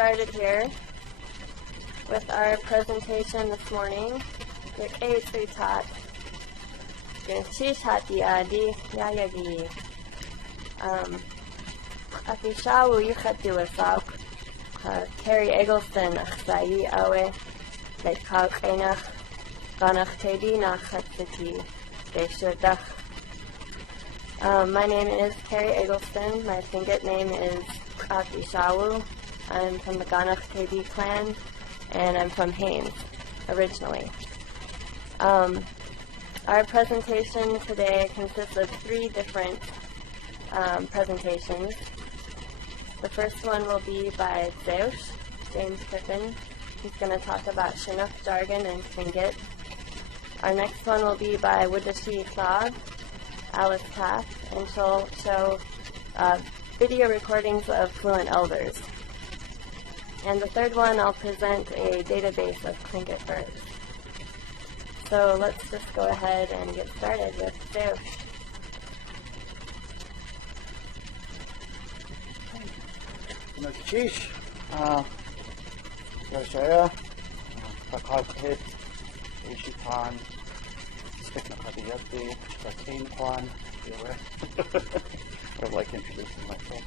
started here with our presentation this morning. Keri Eggleston awe my name is Keri Eggleston. My Tlingit name is Ishawu. I'm from the Ganach Tebi clan, and I'm from Haines originally. Our presentation today consists of 3 different presentations. The first one will be by James Crippen. He's going to talk about Chinook, Jargon, and Tlingit. Our next one will be by Wudashi Claude, Alice Taff, and she'll show video recordings of fluent elders. And the third one, I'll present a database of Tlingit verbs. So let's just go ahead and get started with Zeus. Chish, Rashaya, Pakakit, Ishitan, Stiknakadiyati, Shatin Kwan, I would like introducing myself.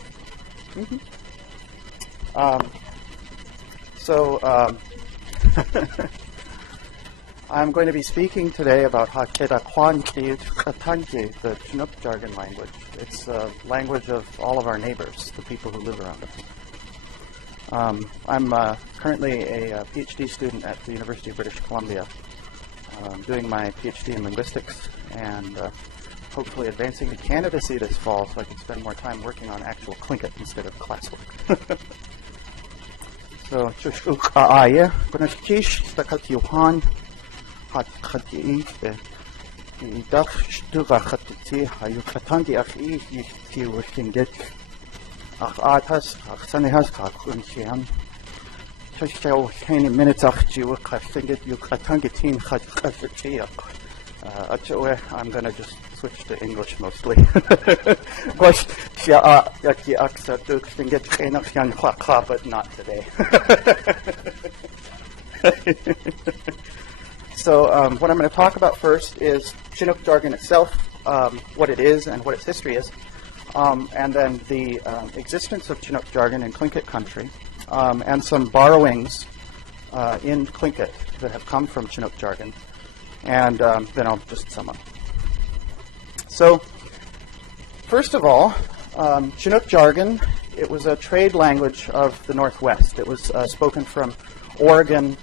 I'm going to be speaking today about Hakeda Kwanki Katanki, the Chinook Jargon language. It's a language of all of our neighbors, the people who live around us. I'm currently a PhD student at the University of British Columbia, doing my PhD in linguistics and hopefully advancing to candidacy this fall so I can spend more time working on actual Tlingit instead of classwork. So, Chushukaaye, Gunachish, Stakat Yuhan, Hat Khati, Dach Stuga Khati, Hayukatandi Akhi, Yiki Wishing Get. Atas, Sanihas Kakunchian. Show any minutes of you think it you Katangitin I'm gonna just switch to English mostly. But not today. So what I'm going to talk about first is Chinook Jargon itself, what it is and what its history is. And then the existence of Chinook Jargon in Tlingit country, and some borrowings in Tlingit that have come from Chinook Jargon, and then I'll just sum up. So, first of all, Chinook Jargon, it was a trade language of the Northwest. It was spoken from Oregon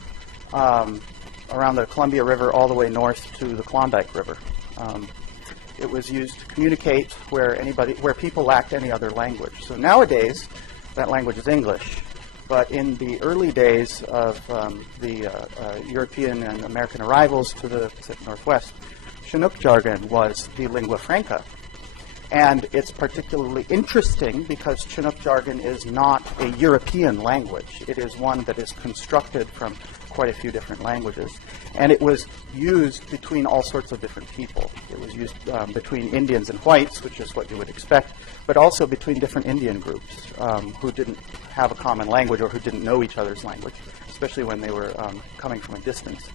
around the Columbia River all the way north to the Klondike River. It was used to communicate where people lacked any other language. So nowadays, that language is English. But in the early days of the European and American arrivals to the Pacific Northwest, Chinook Jargon was the lingua franca. And it's particularly interesting because Chinook Jargon is not a European language. It is one that is constructed from quite a few different languages. And it was used between all sorts of different people. It was used between Indians and whites, which is what you would expect, but also between different Indian groups who didn't have a common language or who didn't know each other's language, especially when they were coming from a distance.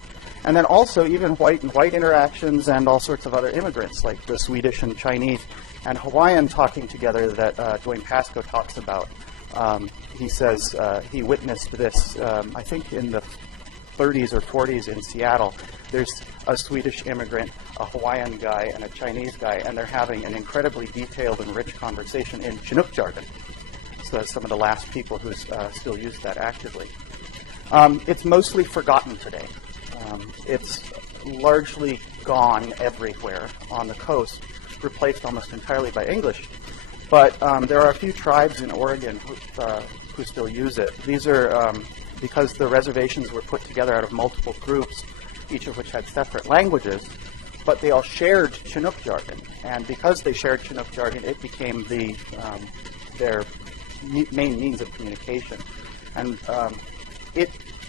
And then also even white and white interactions and all sorts of other immigrants, like the Swedish and Chinese and Hawaiian talking together that Dwayne Pascoe talks about. He says he witnessed this, I think in the 30s or 40s in Seattle. There's a Swedish immigrant, a Hawaiian guy, and a Chinese guy, and they're having an incredibly detailed and rich conversation in Chinook Jargon. So that's some of the last people who still use that actively. It's mostly forgotten today. It's largely gone everywhere on the coast, replaced almost entirely by English. But there are a few tribes in Oregon who still use it. These are because the reservations were put together out of multiple groups, each of which had separate languages, but they all shared Chinook Jargon. And because they shared Chinook Jargon, it became their main means of communication. And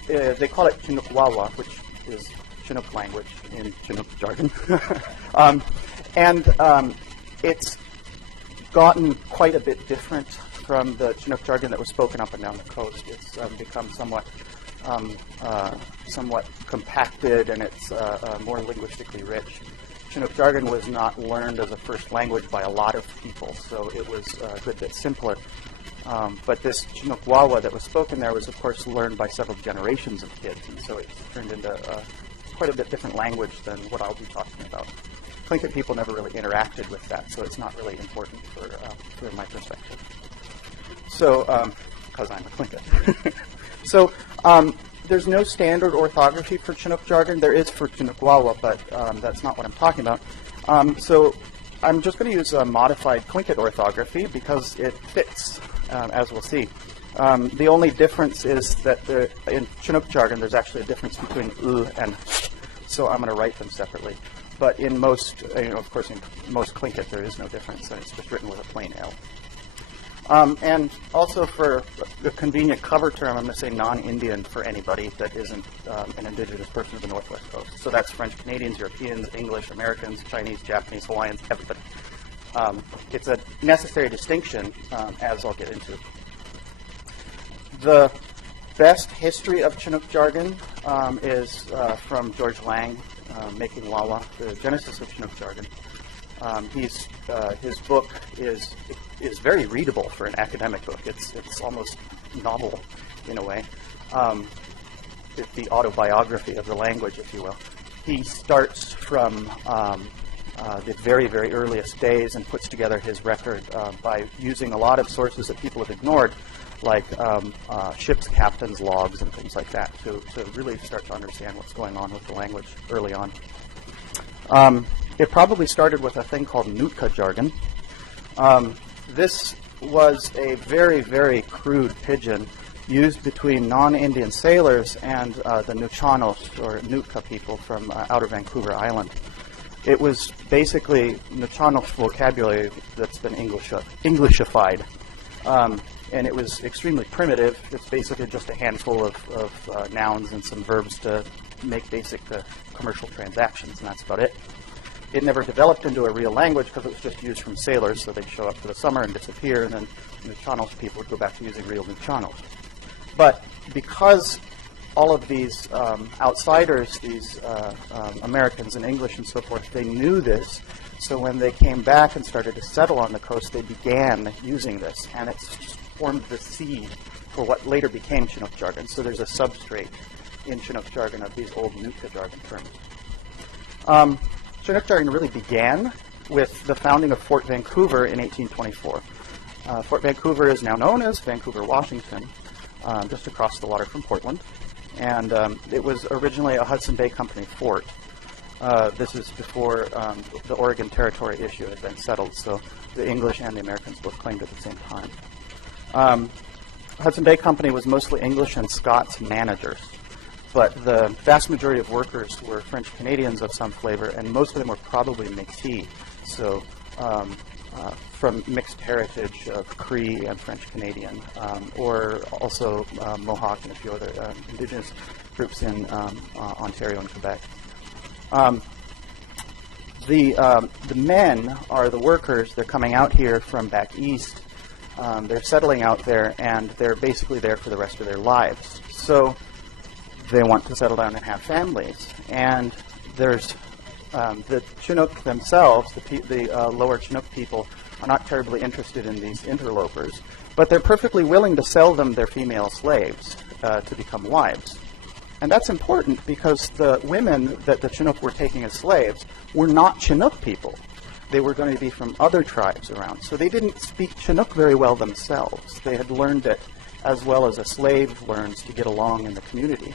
they call it Chinook Wawa, which is Chinook language in Chinook Jargon. And it's gotten quite a bit different from the Chinook jargon that was spoken up and down the coast. It's become somewhat compacted, and it's more linguistically rich. Chinook jargon was not learned as a first language by a lot of people, so it was a good bit simpler. But this Chinook Wawa that was spoken there was, of course, learned by several generations of kids, and so it's turned into quite a bit different language than what I'll be talking about. Tlingit people never really interacted with that, so it's not really important for my perspective. So, because I'm a Tlingit. So, there's no standard orthography for Chinook jargon. There is for Chinook Wawa, but that's not what I'm talking about. So I'm just going to use a modified Tlingit orthography because it fits, as we'll see. The only difference is that in Chinook jargon, there's actually a difference between and so I'm going to write them separately. But in most, of course, in most Tlingit, there is no difference, and it's just written with a plain L. And also for the convenient cover term, I'm going to say non-Indian for anybody that isn't an indigenous person of the Northwest Coast. So that's French Canadians, Europeans, English, Americans, Chinese, Japanese, Hawaiians, everybody. It's a necessary distinction, as I'll get into. The best history of Chinook jargon is from George Lang, Making Wawa, the Genesis of Chinook jargon. His book is very readable for an academic book. It's almost novel in a way. It's the autobiography of the language, if you will. He starts from the very, very earliest days and puts together his record by using a lot of sources that people have ignored, like ship's captain's logs and things like that, to really start to understand what's going on with the language early on. It probably started with a thing called Nootka jargon. This was a very, very crude pidgin used between non-Indian sailors and the Nuchanos, or Nootka people from outer Vancouver Island. It was basically Nuchanos vocabulary that's been Englishified. And it was extremely primitive. It's basically just a handful of nouns and some verbs to make basic commercial transactions, and that's about it. It never developed into a real language because it was just used from sailors, so they'd show up for the summer and disappear, and then Nuchanos people would go back to using real Nuchanos. But because all of these outsiders, these Americans and English and so forth, they knew this, so when they came back and started to settle on the coast, they began using this, and it's formed the seed for what later became Chinook jargon. So there's a substrate in Chinook jargon of these old Nootka jargon terms. Chinook jargon really began with the founding of Fort Vancouver in 1824. Fort Vancouver is now known as Vancouver, Washington, just across the water from Portland. And it was originally a Hudson Bay Company fort. This is before the Oregon Territory issue had been settled, so the English and the Americans both claimed at the same time. Hudson Bay Company was mostly English and Scots managers, but the vast majority of workers were French Canadians of some flavor, and most of them were probably Métis, so from mixed heritage of Cree and French Canadian, or also Mohawk and a few other indigenous groups in Ontario and Quebec. The men are the workers. They're coming out here from back east. They're settling out there, and they're basically there for the rest of their lives. So they want to settle down and have families. And there's the Chinook themselves, the lower Chinook people, are not terribly interested in these interlopers, but they're perfectly willing to sell them their female slaves to become wives. And that's important because the women that the Chinook were taking as slaves were not Chinook people. They were going to be from other tribes around. So they didn't speak Chinook very well themselves. They had learned it as well as a slave learns to get along in the community.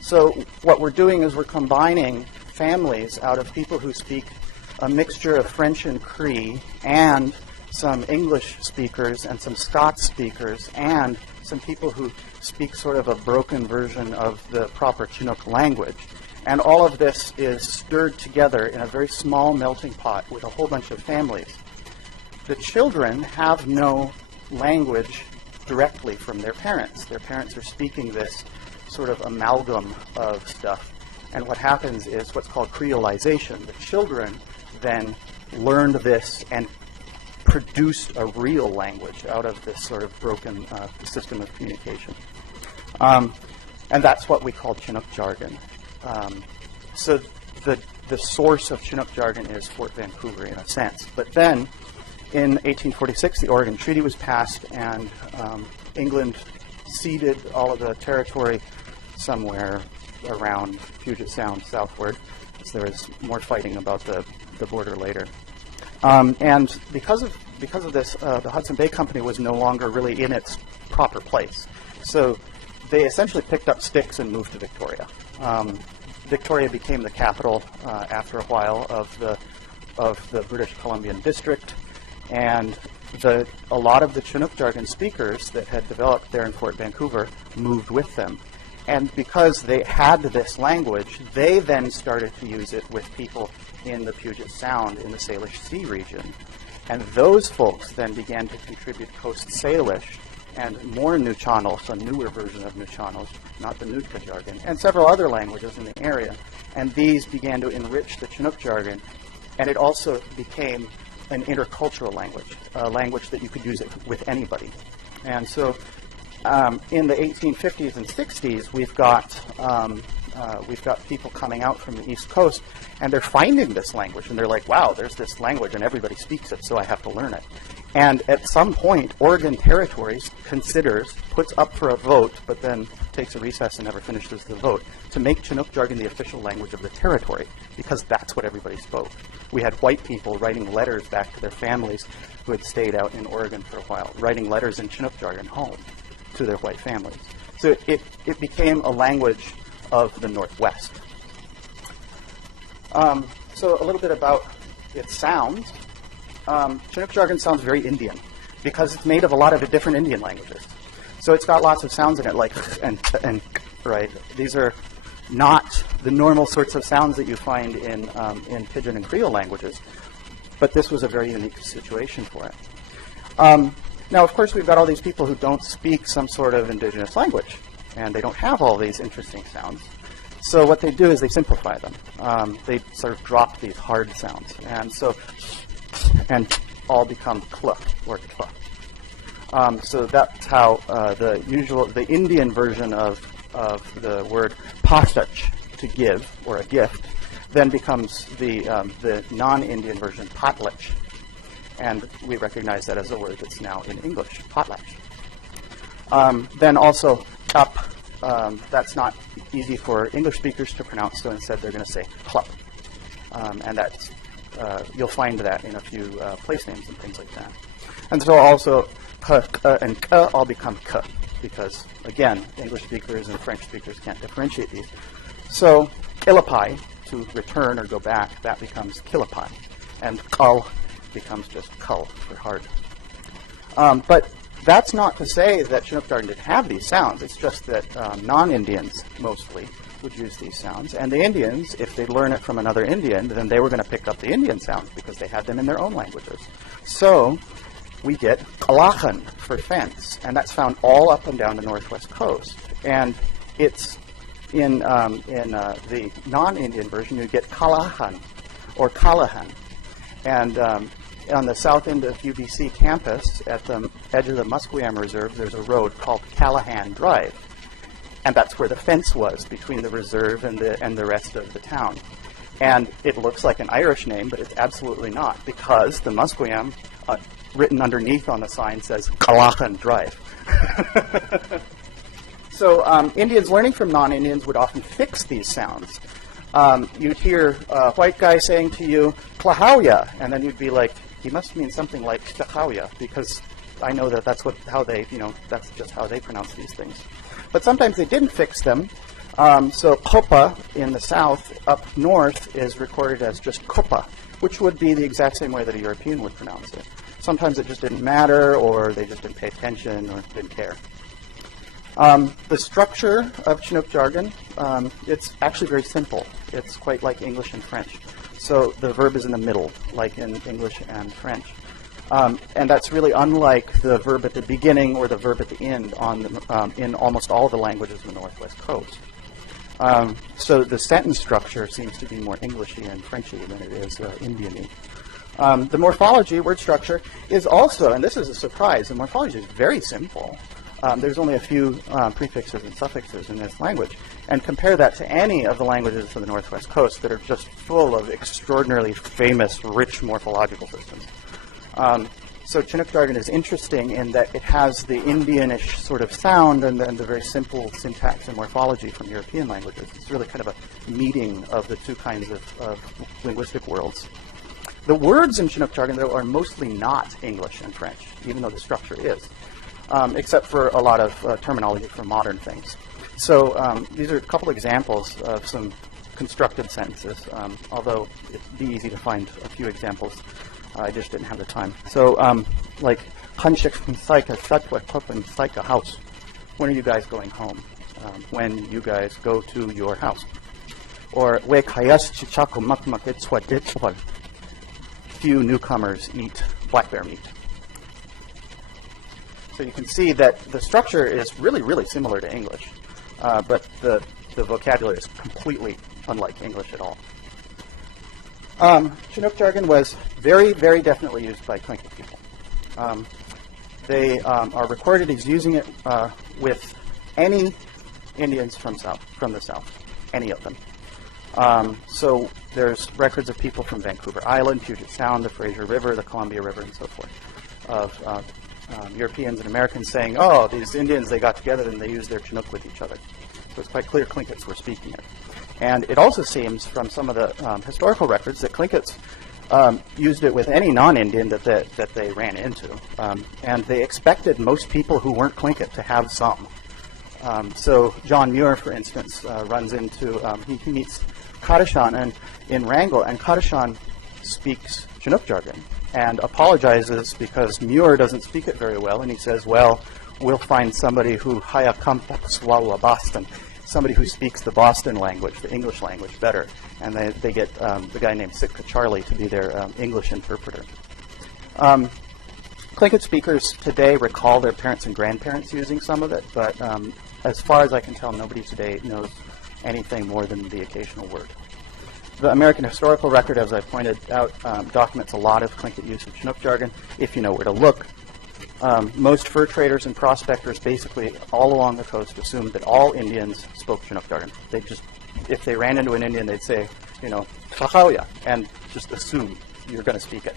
So what we're doing is we're combining families out of people who speak a mixture of French and Cree and some English speakers and some Scots speakers and some people who speak sort of a broken version of the proper Chinook language. And all of this is stirred together in a very small melting pot with a whole bunch of families. The children have no language directly from their parents. Their parents are speaking this sort of amalgam of stuff. And what happens is what's called creolization. The children then learned this and produced a real language out of this sort of broken system of communication. And that's what we call Chinook jargon. So the source of Chinook jargon is Fort Vancouver in a sense. But then in 1846, the Oregon Treaty was passed, and England ceded all of the territory somewhere around Puget Sound southward. So there was more fighting about the border later. And because of this, the Hudson Bay Company was no longer really in its proper place. So they essentially picked up sticks and moved to Victoria. Victoria became the capital after a while of the British Columbian District, and a lot of the Chinook jargon speakers that had developed there in Fort Vancouver moved with them. And because they had this language, they then started to use it with people in the Puget Sound in the Salish Sea region. And those folks then began to contribute Coast Salish and more Nuu-chah-nulth, a newer version of Nuu-chah-nulth, not the Nootka jargon, and several other languages in the area. And these began to enrich the Chinook jargon, and it also became an intercultural language, a language that you could use it with anybody. And so in the 1850s and 60s, we've got people coming out from the East Coast, and they're finding this language, and they're like, wow, there's this language, and everybody speaks it, so I have to learn it. And at some point, Oregon Territories puts up for a vote, but then takes a recess and never finishes the vote, to make Chinook jargon the official language of the territory, because that's what everybody spoke. We had white people writing letters back to their families who had stayed out in Oregon for a while, writing letters in Chinook jargon home to their white families. So it became a language of the Northwest. So a little bit about its sounds. Chinook jargon sounds very Indian because it's made of a lot of different Indian languages. So it's got lots of sounds in it, like and right. These are not the normal sorts of sounds that you find in Pidgin and Creole languages, but this was a very unique situation for it. Now, of course, we've got all these people who don't speak some sort of indigenous language, and they don't have all these interesting sounds. So what they do is they simplify them. They sort of drop these hard sounds, and all become kl or tl. So that's how the Indian version of the word pasach, to give or a gift, then becomes the non-Indian version potlatch. And we recognize that as a word that's now in English, potlatch. Then also up, that's not easy for English speakers to pronounce, so instead they're going to say clup. And that's, you'll find that in a few place names and things like that. And so also k, k, and k all become k, because again, English speakers and French speakers can't differentiate these. So kilipai, to return or go back, that becomes kilipai. And kal becomes just kull for hard. But that's not to say that Chinook jargon didn't have these sounds. It's just that non-Indians mostly would use these sounds. And the Indians, if they learn it from another Indian, then they were going to pick up the Indian sounds because they had them in their own languages. So we get kalahan for fence, and that's found all up and down the northwest coast. And it's in the non-Indian version, you get kalahan or kalahan. And on the south end of UBC campus, at the edge of the Musqueam Reserve, there's a road called Callahan Drive. And that's where the fence was between the reserve and the rest of the town. And it looks like an Irish name, but it's absolutely not, because the Musqueam, written underneath on the sign, says Callahan Drive. So Indians learning from non-Indians would often fix these sounds. You'd hear a white guy saying to you, Klahauya, and then you'd be like, he must mean something like Klahauya, because I know that that's how they, that's just how they pronounce these things. But sometimes they didn't fix them. So kopa in the south, up north, is recorded as just kopa, which would be the exact same way that a European would pronounce it. Sometimes it just didn't matter, or they just didn't pay attention, or didn't care. The structure of Chinook jargon, it's actually very simple. It's quite like English and French. So the verb is in the middle, like in English and French. And that's really unlike the verb at the beginning or the verb at the end in almost all the languages of the Northwest Coast. So the sentence structure seems to be more Englishy and Frenchy than it is Indian-y. The morphology, word structure, is also, and this is a surprise, the morphology is very simple. There's only a few prefixes and suffixes in this language. And compare that to any of the languages of the Northwest Coast that are just full of extraordinarily famous, rich morphological systems. So Chinook jargon is interesting in that it has the Indianish sort of sound and then the very simple syntax and morphology from European languages. It's really kind of a meeting of the two kinds of linguistic worlds. The words in Chinook jargon, though, are mostly not English and French, even though the structure is, except for a lot of terminology for modern things. So these are a couple examples of some constructed sentences, although it'd be easy to find a few examples. I just didn't have the time. So, like, Hanshik Saika Satwa Crippen Saika house. When are you guys going home? When you guys go to your house. Or We Kayas Chichaku Makmak Itswa Ditswal. Few newcomers eat black bear meat. So you can see that the structure is really, really similar to English, but the vocabulary is completely unlike English at all. Chinook jargon was very, very definitely used by Tlingit people. They are recorded as using it with any Indians from the south, any of them. So there's records of people from Vancouver Island, Puget Sound, the Fraser River, the Columbia River, and so forth, of Europeans and Americans saying, oh, these Indians, they got together and they used their Chinook with each other. So it's quite clear Tlingits were speaking it. And it also seems from some of the historical records that Tlingits used it with any non-Indian that they ran into. And they expected most people who weren't Tlingit to have some. So John Muir, for instance, runs into, he meets Kadashan in Wrangell, and Kadashan speaks Chinook jargon and apologizes because Muir doesn't speak it very well, and he says, well, we'll find somebody who haya kampak swalwa Boston, somebody who speaks the Boston language, the English language, better. And they get the guy named Sitka Charlie to be their English interpreter. Tlingit speakers today recall their parents and grandparents using some of it, but as far as I can tell, nobody today knows anything more than the occasional word. The American Historical Record, as I pointed out, documents a lot of Tlingit use of Chinook jargon, if you know where to look. Most fur traders and prospectors basically all along the coast assumed that all Indians spoke Chinook jargon. They just, if they ran into an Indian, they'd say, you know, Tlahauya, and just assume you're going to speak it.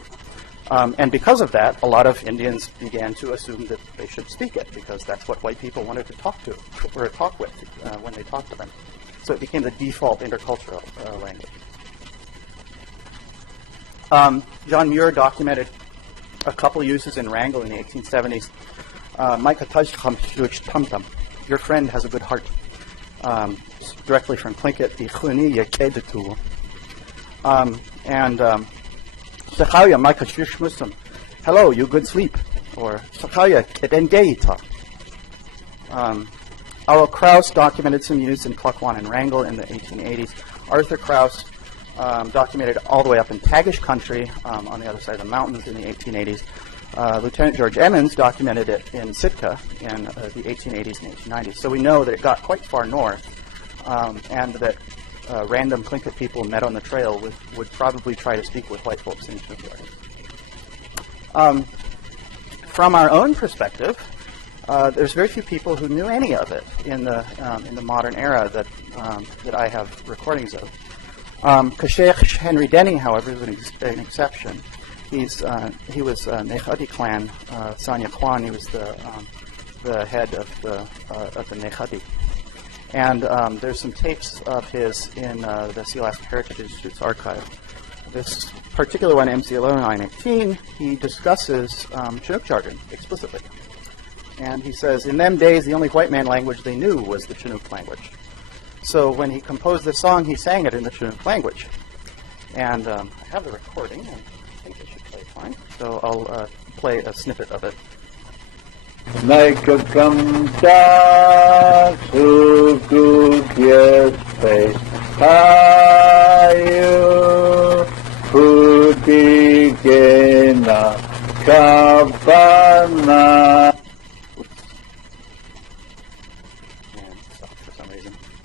And because of that, a lot of Indians began to assume that they should speak it, because that's what white people wanted to talk to, or talk with when they talked to them. So it became the default intercultural language. John Muir documented a couple uses in Wrangell in the 1870s. Your friend has a good heart. Directly from Tlingit, and hello, you good sleep. Or Owl Krause documented some use in Klukwan and Wrangell in the 1880s. Arthur Krause documented all the way up in Tagish country on the other side of the mountains in the 1880s. Lieutenant George Emmons documented it in Sitka in the 1880s and 1890s. So we know that it got quite far north, and that random Tlingit people met on the trail would probably try to speak with white folks in Chinook jargon. From our own perspective, there's very few people who knew any of it in the modern era that I have recordings of. Kasheikh Henry Denny, however, is an exception. He was Nechadi clan, Sanya Kwan. He was the head of the Nechadi. And there's some tapes of his in the Sea Alaska Heritage Institute's archive. This particular one, MC 11918, he discusses Chinook jargon explicitly. And he says, in them days, the only white man language they knew was the Chinook language. So when he composed this song, he sang it in the Chinook language. And I have the recording, and I think it should play fine. So I'll play a snippet of it.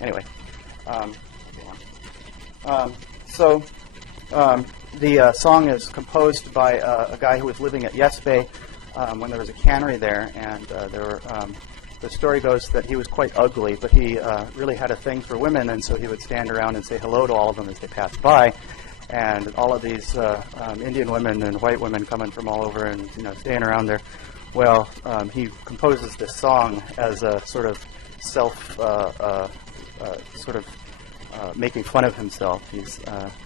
Anyway, The song is composed by a guy who was living at Yes Bay when there was a cannery there, and the story goes that he was quite ugly, but he really had a thing for women, and so he would stand around and say hello to all of them as they passed by. And all of these Indian women and white women coming from all over and staying around there. Well, he composes this song as a sort of making fun of himself. He's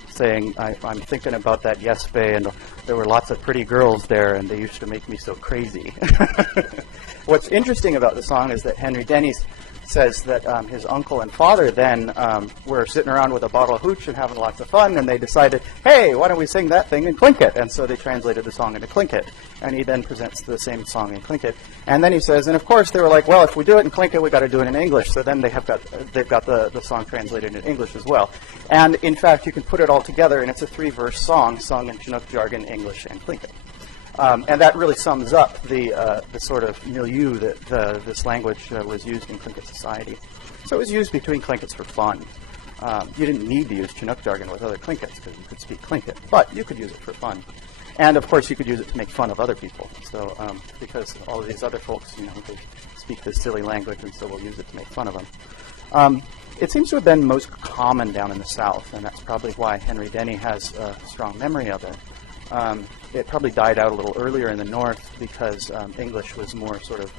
saying, I'm thinking about that Yes Bay, and there were lots of pretty girls there, and they used to make me so crazy. What's interesting about the song is that Henry Denny says that his uncle and father then were sitting around with a bottle of hooch and having lots of fun, and they decided, hey, why don't we sing that thing in Tlingit? And so they translated the song into Tlingit, and he then presents the same song in Tlingit. And then he says, and of course they were like, well, if we do it in Tlingit, we got to do it in English. So then they've got the song translated in English as well. And in fact, you can put it all together, and it's a 3-verse song sung in Chinook, Jargon, English, and Tlingit. And that really sums up the sort of milieu that this language was used in Tlingit society. So it was used between Tlinkits for fun. You didn't need to use Chinook jargon with other Tlinkits because you could speak Tlingit, but you could use it for fun. And of course, you could use it to make fun of other people. So because all of these other folks, they speak this silly language, and so we'll use it to make fun of them. It seems to have been most common down in the South, and that's probably why Henry Denny has a strong memory of it. It probably died out a little earlier in the North because English was more sort of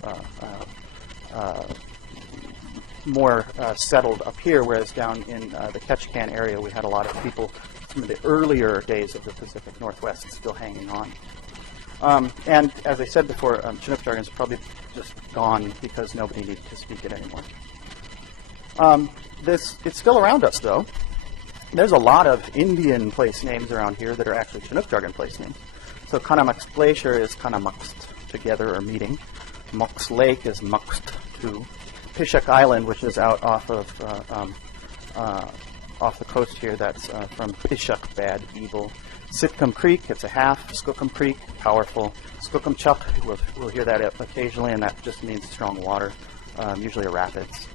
more settled up here, whereas down in the Ketchikan area we had a lot of people from the earlier days of the Pacific Northwest still hanging on. And as I said before, Chinook jargon is probably just gone because nobody needed to speak it anymore. It's still around us, though. There's a lot of Indian place names around here that are actually Chinook jargon place names. So Kanamux Glacier is Kanamuxt, together or meeting. Mux Lake is Muxt, too. Pishak Island, which is out off the coast here, that's from Pishak, bad, evil. Sitcom Creek, it's a half. Skookum Creek, powerful. Skookum Chuck, we'll hear that occasionally, and that just means strong water, usually a rapids.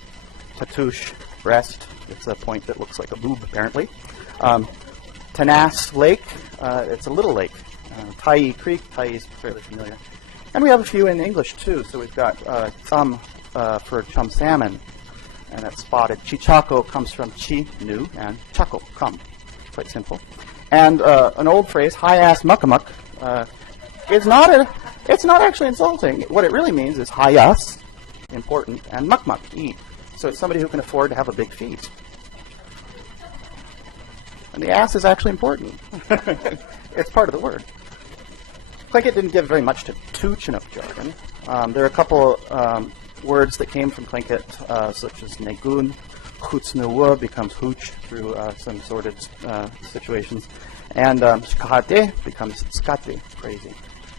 Tatoosh, breast, it's a point that looks like a boob, apparently. Tanas Lake, it's a little lake. Tai Creek, Tai is fairly familiar. And we have a few in English, too. So we've got Thumb for chum salmon, and that's spotted. Chichaco comes from chi, new, and chaco, come. Quite simple. And an old phrase, high-ass muckamuck, it's not actually insulting. What it really means is high-ass, important, and muckmuck, eat. So it's somebody who can afford to have a big feast. And the ass is actually important. It's part of the word. Tlingit didn't give very much to Chinook jargon. There are a couple words that came from Tlingit, such as negun. Chutznuwa becomes hooch through some sorted situations. And skahate becomes skate, crazy.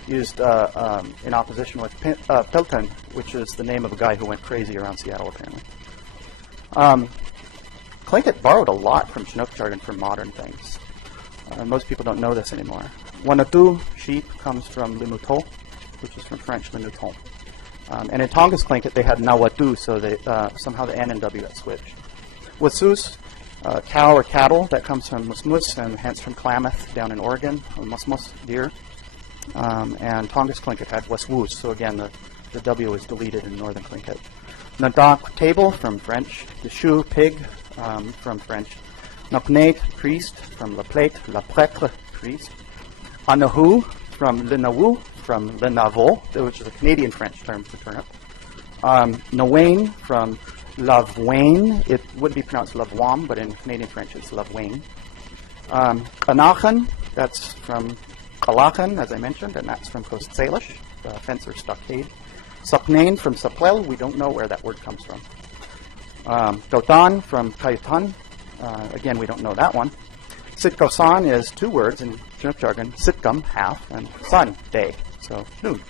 Used in opposition with Pilton, which is the name of a guy who went crazy around Seattle, apparently. Tlingit borrowed a lot from Chinook jargon for modern things. Most people don't know this anymore. Wanatu, sheep, comes from limuto, which is from French limuton. And in Tongass Tlingit, they had nawatu, so they, somehow the N and W got switched. Wasus, cow or cattle, that comes from musmus, and hence from Klamath down in Oregon, or musmus, deer. And Tongass Tlingit had waswus, so again, the W is deleted in Northern Tlingit. Nadak, table, from French. Deshu, pig, from French. Noknate, priest, from la plate, la prêtre, priest. Anahu, from lenawu, from le navo, which is a Canadian French term for turnip. Nawain, from lavwain, it would be pronounced lavwam, but in Canadian French it's lavwain. Anachen, that's from Kalachen, as I mentioned, and that's from Coast Salish, fence or stockade. Sapnain, from Saplel, we don't know where that word comes from. Dotan, from Kayutan, again, we don't know that one. Sitkosan is two words in Chinook jargon, sitkam, half, and sun, day, so noon.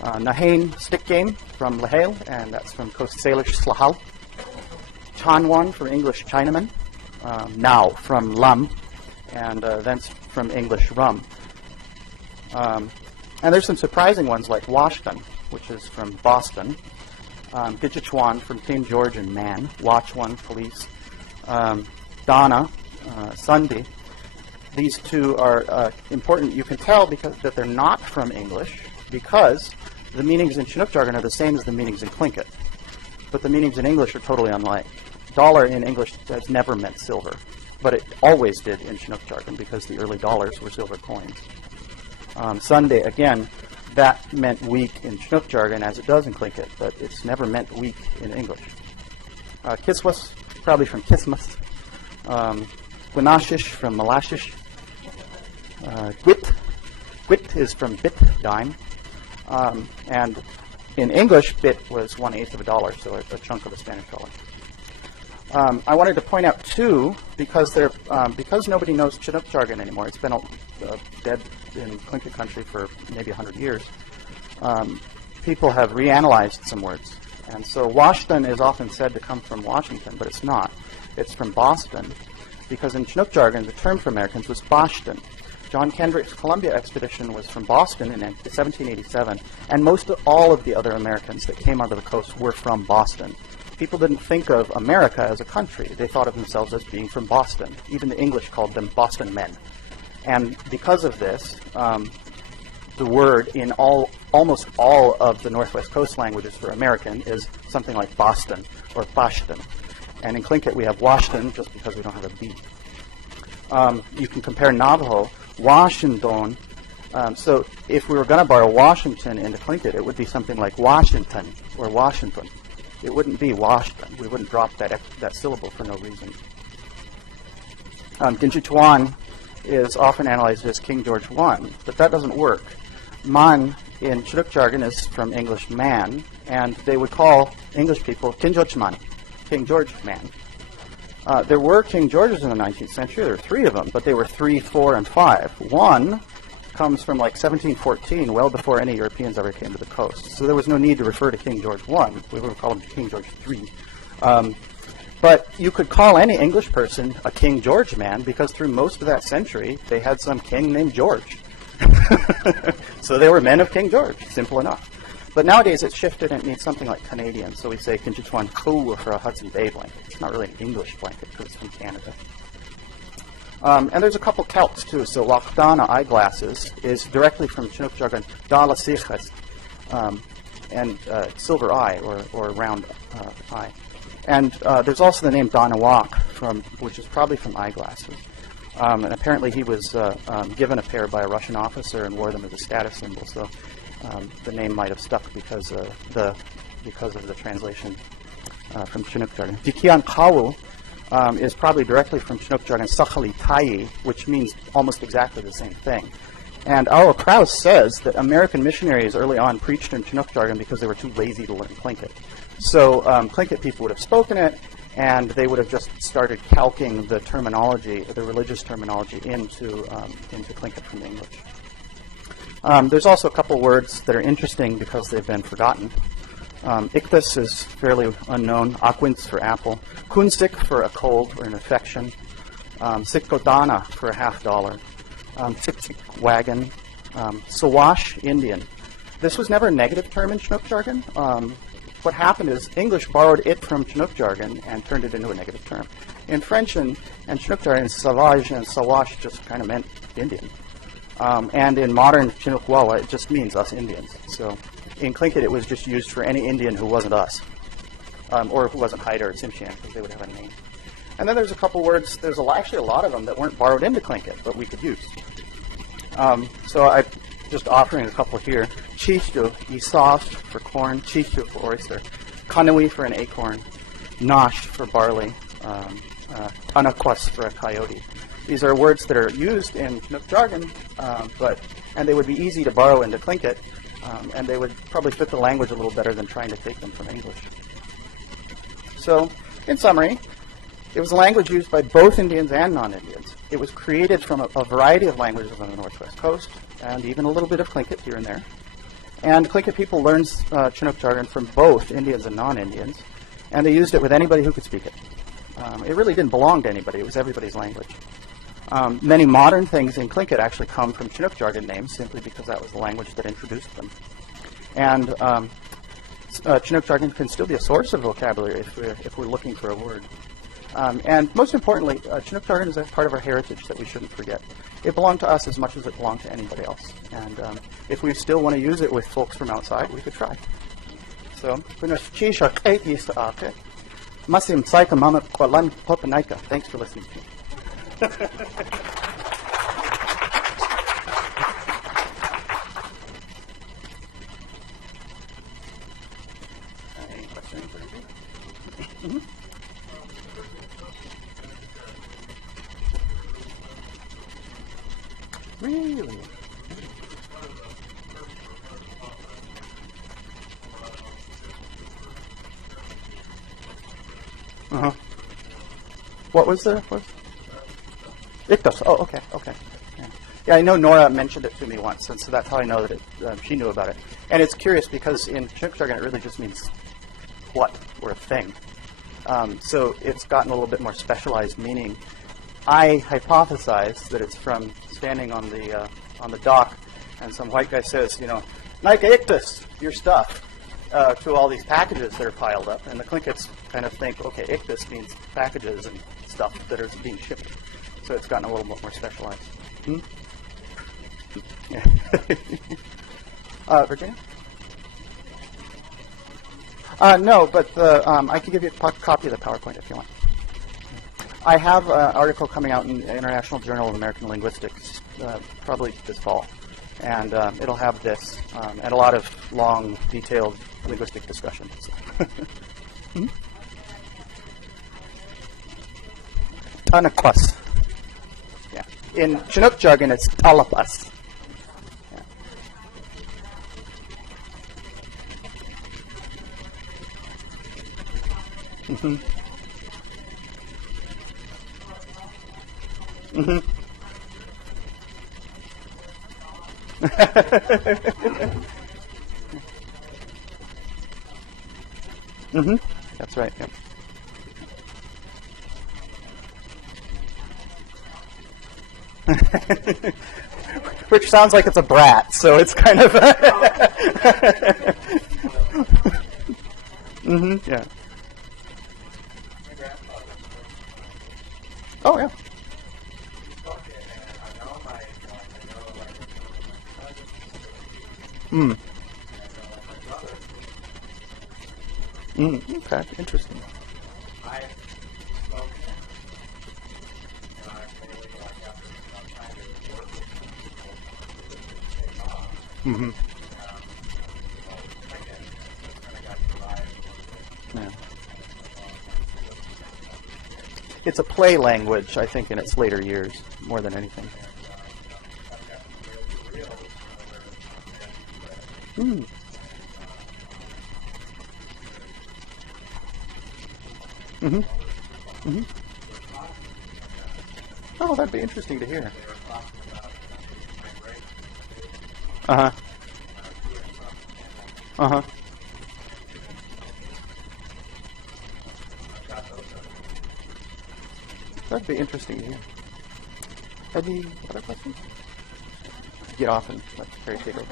Nahain, stick game, from Lahale, and that's from Coast Salish, Slahal. Chanwan, from English, Chinaman. Now, from Lam, and thence from English, rum. And there's some surprising ones like Washington, which is from Boston. Gitchichwan, from King George and man. Watchwan, police. Donna, Sunday. these two are important. You can tell that they're not from English because the meanings in Chinook jargon are the same as the meanings in Tlingit. But the meanings in English are totally unlike. Dollar in English has never meant silver, but it always did in Chinook jargon because the early dollars were silver coins. Sunday, again, that meant week in Chinook jargon as it does in Tlingit, but it's never meant week in English. Kiswas, probably from Kismas. Gwinashish from Malashish. Gwit is from bit, dime. And in English, bit was 1/8 of a dollar, so a chunk of a Spanish dollar. I wanted to point out, too, because nobody knows Chinook jargon anymore. It's been dead in Tlingit country for maybe 100 years. People have reanalyzed some words. And so Washington is often said to come from Washington, but it's not. It's from Boston, because in Chinook jargon, the term for Americans was Boston. John Kendrick's Columbia expedition was from Boston in 1787, and most of all of the other Americans that came onto the coast were from Boston. People didn't think of America as a country. They thought of themselves as being from Boston. Even the English called them Boston men. And because of this, the word in almost all of the Northwest Coast languages for American is something like Boston or Boston. And in Tlingit, we have Washington just because we don't have a B. You can compare Navajo, Washington. So if we were going to borrow Washington into Tlingit, it would be something like Washington or Washington. It wouldn't be Washington. We wouldn't drop that syllable for no reason. Ginjituan is often analyzed as King George I, but that doesn't work. Man in Chinook jargon is from English man, and they would call English people King George man, King George man. There were King Georges in the 19th century. There were 3 of them, but they were 3, 4, and 5. One comes from like 1714, well before any Europeans ever came to the coast. So there was no need to refer to King George I. We would have called him King George III. But you could call any English person a King George man because through most of that century, they had some king named George. So they were men of King George, simple enough. But nowadays it's shifted and it means something like Canadian. So we say Kinchituan Koo for a Hudson Bay blanket. It's not really an English blanket because it's from Canada. And there's a couple Celts too. So Wakdana eyeglasses is directly from Chinook jargon, Dala Sichas, and silver eye or round eye. And there's also the name Danawak, which is probably from eyeglasses. And apparently he was given a pair by a Russian officer and wore them as a status symbol. So the name might have stuck because of the translation from Chinook jargon. Dikian Kawu is probably directly from Chinook jargon Sakhali Tai, which means almost exactly the same thing. And Auro Krauss says that American missionaries early on preached in Chinook jargon because they were too lazy to learn Tlingit. So Tlingit people would have spoken it, and they would have just started calquing the terminology, the religious terminology, into Tlingit from English. There's also a couple words that are interesting because they've been forgotten. Ichthus is fairly unknown. Aquins for apple. Kunsik for a cold or an infection. Sikkodana for a $50. Tik wagon. Sawash, Indian. This was never a negative term in Chinook jargon. What happened is English borrowed it from Chinook jargon and turned it into a negative term. In French and Chinook jargon, savage and sawash just kind of meant Indian. And in modern Chinook Wawa, it just means us Indians. So in Tlingit, it was just used for any Indian who wasn't us, or who wasn't Haida or Tsimshian, because they would have a name. And then there's a couple words, there's actually a lot of them that weren't borrowed into Tlingit, but we could use. So I'm just offering a couple here. Chishu, isaf for corn, chishu for oyster, kanui for an acorn, nash for barley, anakwas for a coyote. These are words that are used in Chinook jargon, and they would be easy to borrow into Tlingit, and they would probably fit the language a little better than trying to take them from English. So, in summary, it was a language used by both Indians and non-Indians. It was created from a variety of languages on the Northwest Coast, and even a little bit of Tlingit here and there. And Tlingit people learned Chinook jargon from both Indians and non-Indians, and they used it with anybody who could speak it. It really didn't belong to anybody. It was everybody's language. Many modern things in Tlingit actually come from Chinook jargon names simply because that was the language that introduced them. And Chinook jargon can still be a source of vocabulary if we're looking for a word. And most importantly, Chinook jargon is a part of our heritage that we shouldn't forget. It belonged to us as much as it belonged to anybody else. And if we still want to use it with folks from outside, we could try. So, thanks for listening to me. Really? Uh-huh. What was the... Ictus. Oh, okay, okay. Yeah, I know Nora mentioned it to me once, and so that's how I know that she knew about it. And it's curious because in Chinook jargon it really just means what or a thing. So it's gotten a little bit more specialized meaning. I hypothesize that it's from standing on the dock, and some white guy says, you know, Nika Ictus, your stuff, to all these packages that are piled up. And the Tlinkits kind of think, okay, Ictus means packages and stuff that are being shipped. So it's gotten a little bit more specialized. Hmm? Yeah. Virginia? No, but I can give you a copy of the PowerPoint if you want. I have an article coming out in the International Journal of American Linguistics probably this fall. And it'll have this and a lot of long, detailed linguistic discussions. Hmm? Tanaquas. Yeah. In Chinook jargon, it's talapas. Yeah. Mm-hmm. Mm-hmm. Mm-hmm. That's right. Yep. Which sounds like it's a brat, so it's kind of. Mm-hmm. Yeah. Oh yeah. Mm. Okay, interesting. Mm-hmm. Yeah. It's a play language, I think, in its later years, more than anything. Mm. Mm-hmm. Mm-hmm. Oh, that'd be interesting to hear. Uh-huh. Uh-huh. That'd be interesting to hear. Any other questions? Get off and let Keri take over.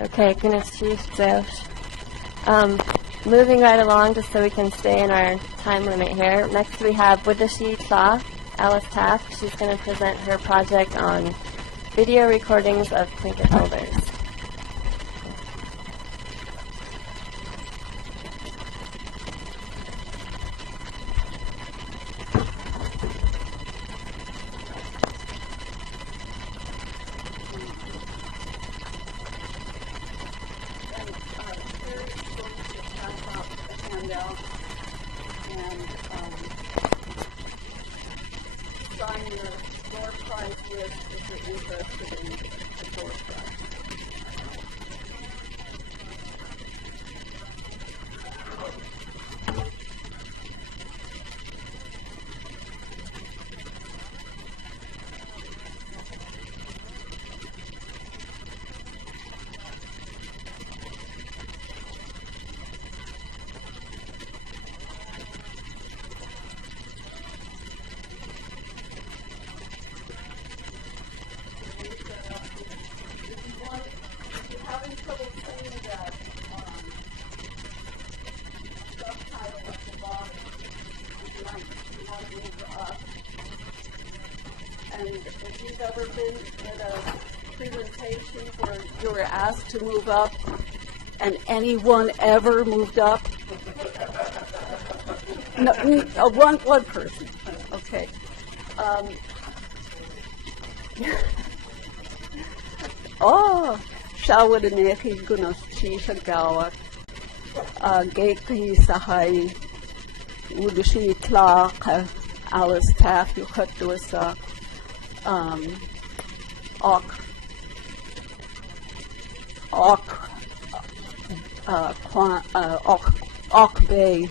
Okay, moving right along just so we can stay in our time limit here. Next we have Widashi Tla, Alice Taff. She's going to present her project on video recordings of Tlingit elders. Sign your door prize list if you're interested in the door prize. you've ever been at a presentation where you were asked to move up and anyone ever moved up? No, one person. Okay. Siya wala na gunos siya gawak. Gay kahi sahay Wudushi Clark, Alice Taff, you cut to us Ok Bay,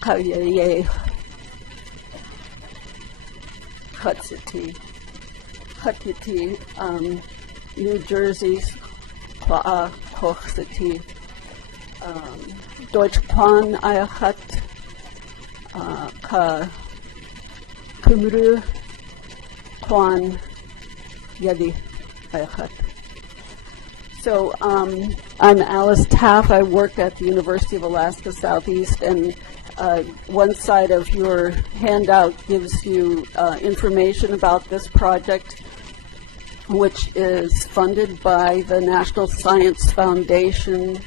Kayaye, Huttity, New Jersey's Koch City, Deutsche Pan Ayachat, Kumru, Kwan, Yadi Ayachat. So I'm Alice Taff. I work at the University of Alaska Southeast, and one side of your handout gives you information about this project, which is funded by the National Science Foundation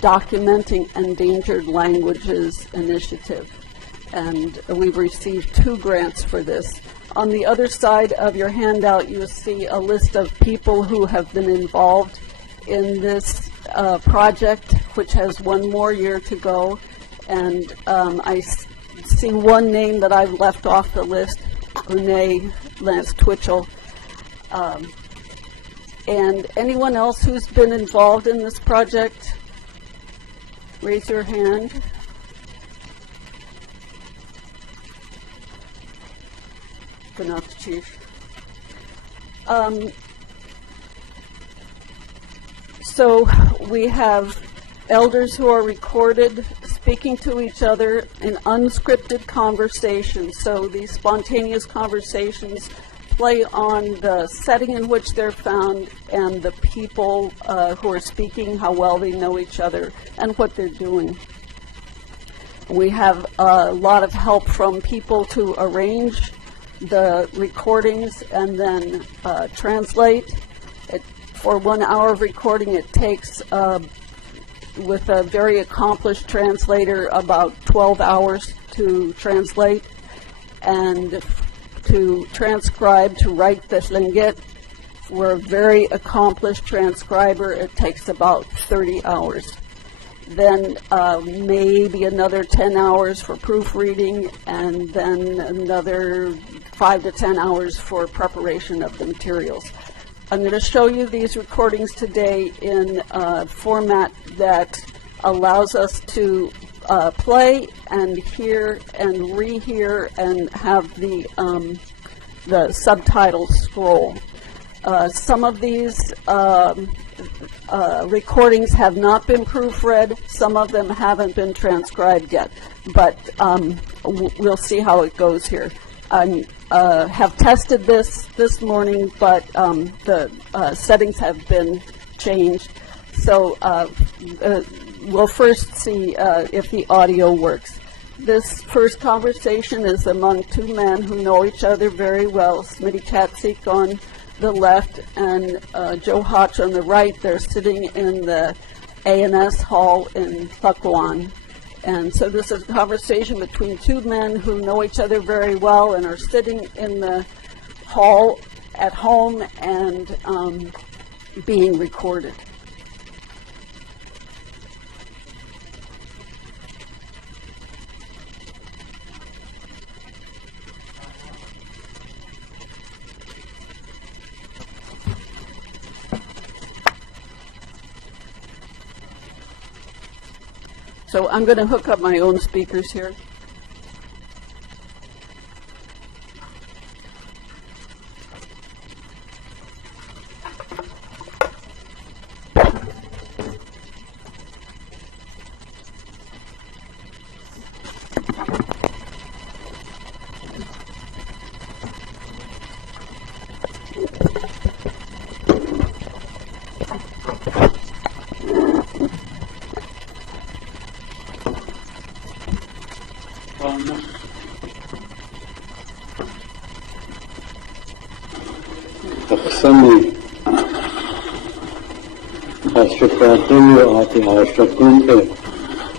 Documenting Endangered Languages Initiative. And we've received 2 grants for this. On the other side of your handout, you'll see a list of people who have been involved in this project, which has 1 more year to go. And I see one name that I've left off the list, Renee Lance Twitchell. And anyone else who's been involved in this project, raise your hand. Good enough, Chief. So we have elders who are recorded speaking to each other in unscripted conversations. So these spontaneous conversations play on the setting in which they're found and the people who are speaking, how well they know each other, and what they're doing. We have a lot of help from people to arrange the recordings and then translate. For 1 hour of recording, it takes, with a very accomplished translator, about 12 hours to translate. And to transcribe, to write the Tlingit, for a very accomplished transcriber, it takes about 30 hours. Then maybe another 10 hours for proofreading, and then another 5 to 10 hours for preparation of the materials. I'm going to show you these recordings today in a format that allows us to play and hear and rehear and have the subtitles scroll. Some of these recordings have not been proofread. Some of them haven't been transcribed yet, but we'll see how it goes here. I have tested this morning, but the settings have been changed. So we'll first see if the audio works. This first conversation is among 2 men who know each other very well, Smitty Katsik on the left and Joe Hotch on the right. They're sitting in the A&S Hall in Thakwan. And so this is a conversation between 2 men who know each other very well and are sitting in the hall at home and being recorded. So I'm going to hook up my own speakers here. Sami Ashkatulu Ati Ashkakunte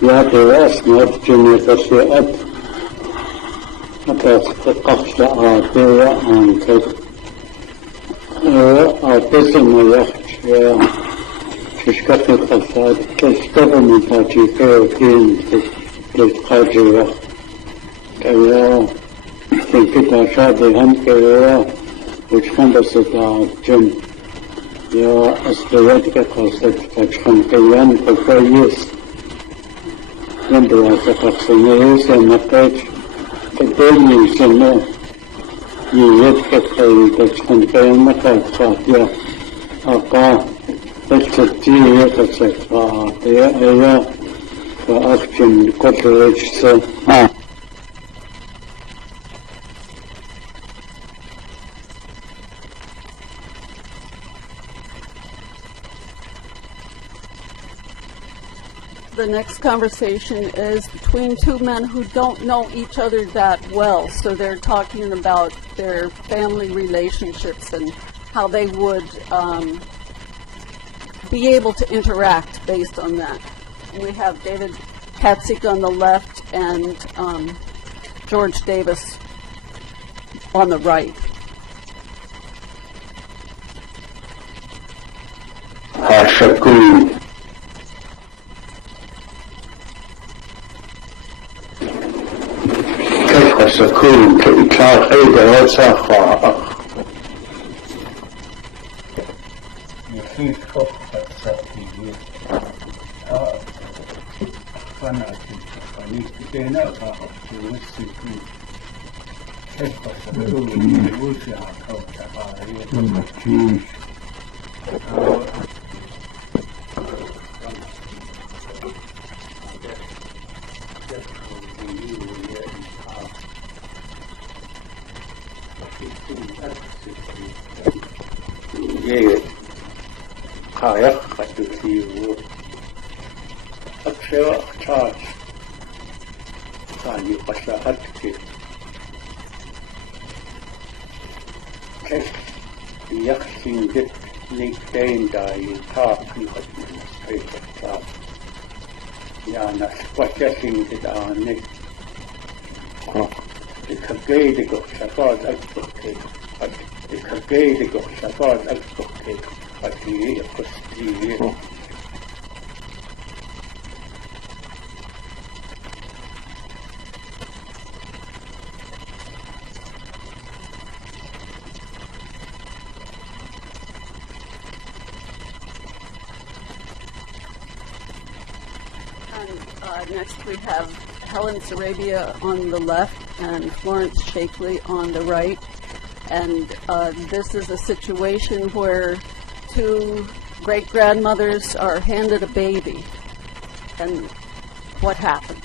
Yati not Jimmy أتقفت عاطية عن أعطيتم يخشى تشكفت قفاد تشكف من تاجيكي وكين تتقاجي كيا تنكت عشادي هم كيا وشخن بسطاعة جن يا أسلواتك قصد تشخن كيان كفايس يندوا تقصنيس المقاج تدري سنة يدك كي تشخن كيانك خاطئة أقا تشتيه تشتيه أيا فأخجن كل رجس The next conversation is between two men who don't know each other that well. So they're talking about their family relationships and how they would be able to interact based on that. We have David Katzig on the left and George Davis on the right. سكون كإطلاق أيضا وتخوى يخيف كفة ساتيه فنأتي فنكتنا فأخذ السكون كفة سكون يوسع كوكبا يتمكين 예, 가약 같은 기후, 학생과 차지, 아니 가서 할게, 약신들 닉데인다이 타큰 것들 스페이스다, 야나 스파샤신들 안에, 그게이드고 사과도 어떻게 그게이드고 사과도 어떻게 어떻게 어떻게 Next we have Helen Sarabia on the left and Florence Shakely on the right. And this is a situation where two great-grandmothers are handed a baby. And what happens?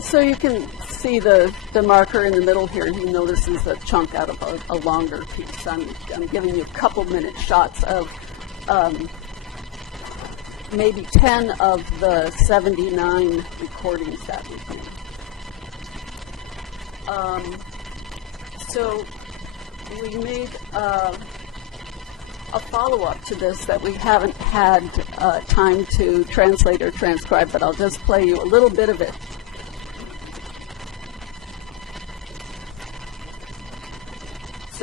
So you can see the marker in the middle here. You notices a chunk out of a longer piece. I'm giving you a couple minute shots of maybe 10 of the 79 recordings that we made. So we made a follow-up to this that we haven't had time to translate or transcribe, but I'll just play you a little bit of it.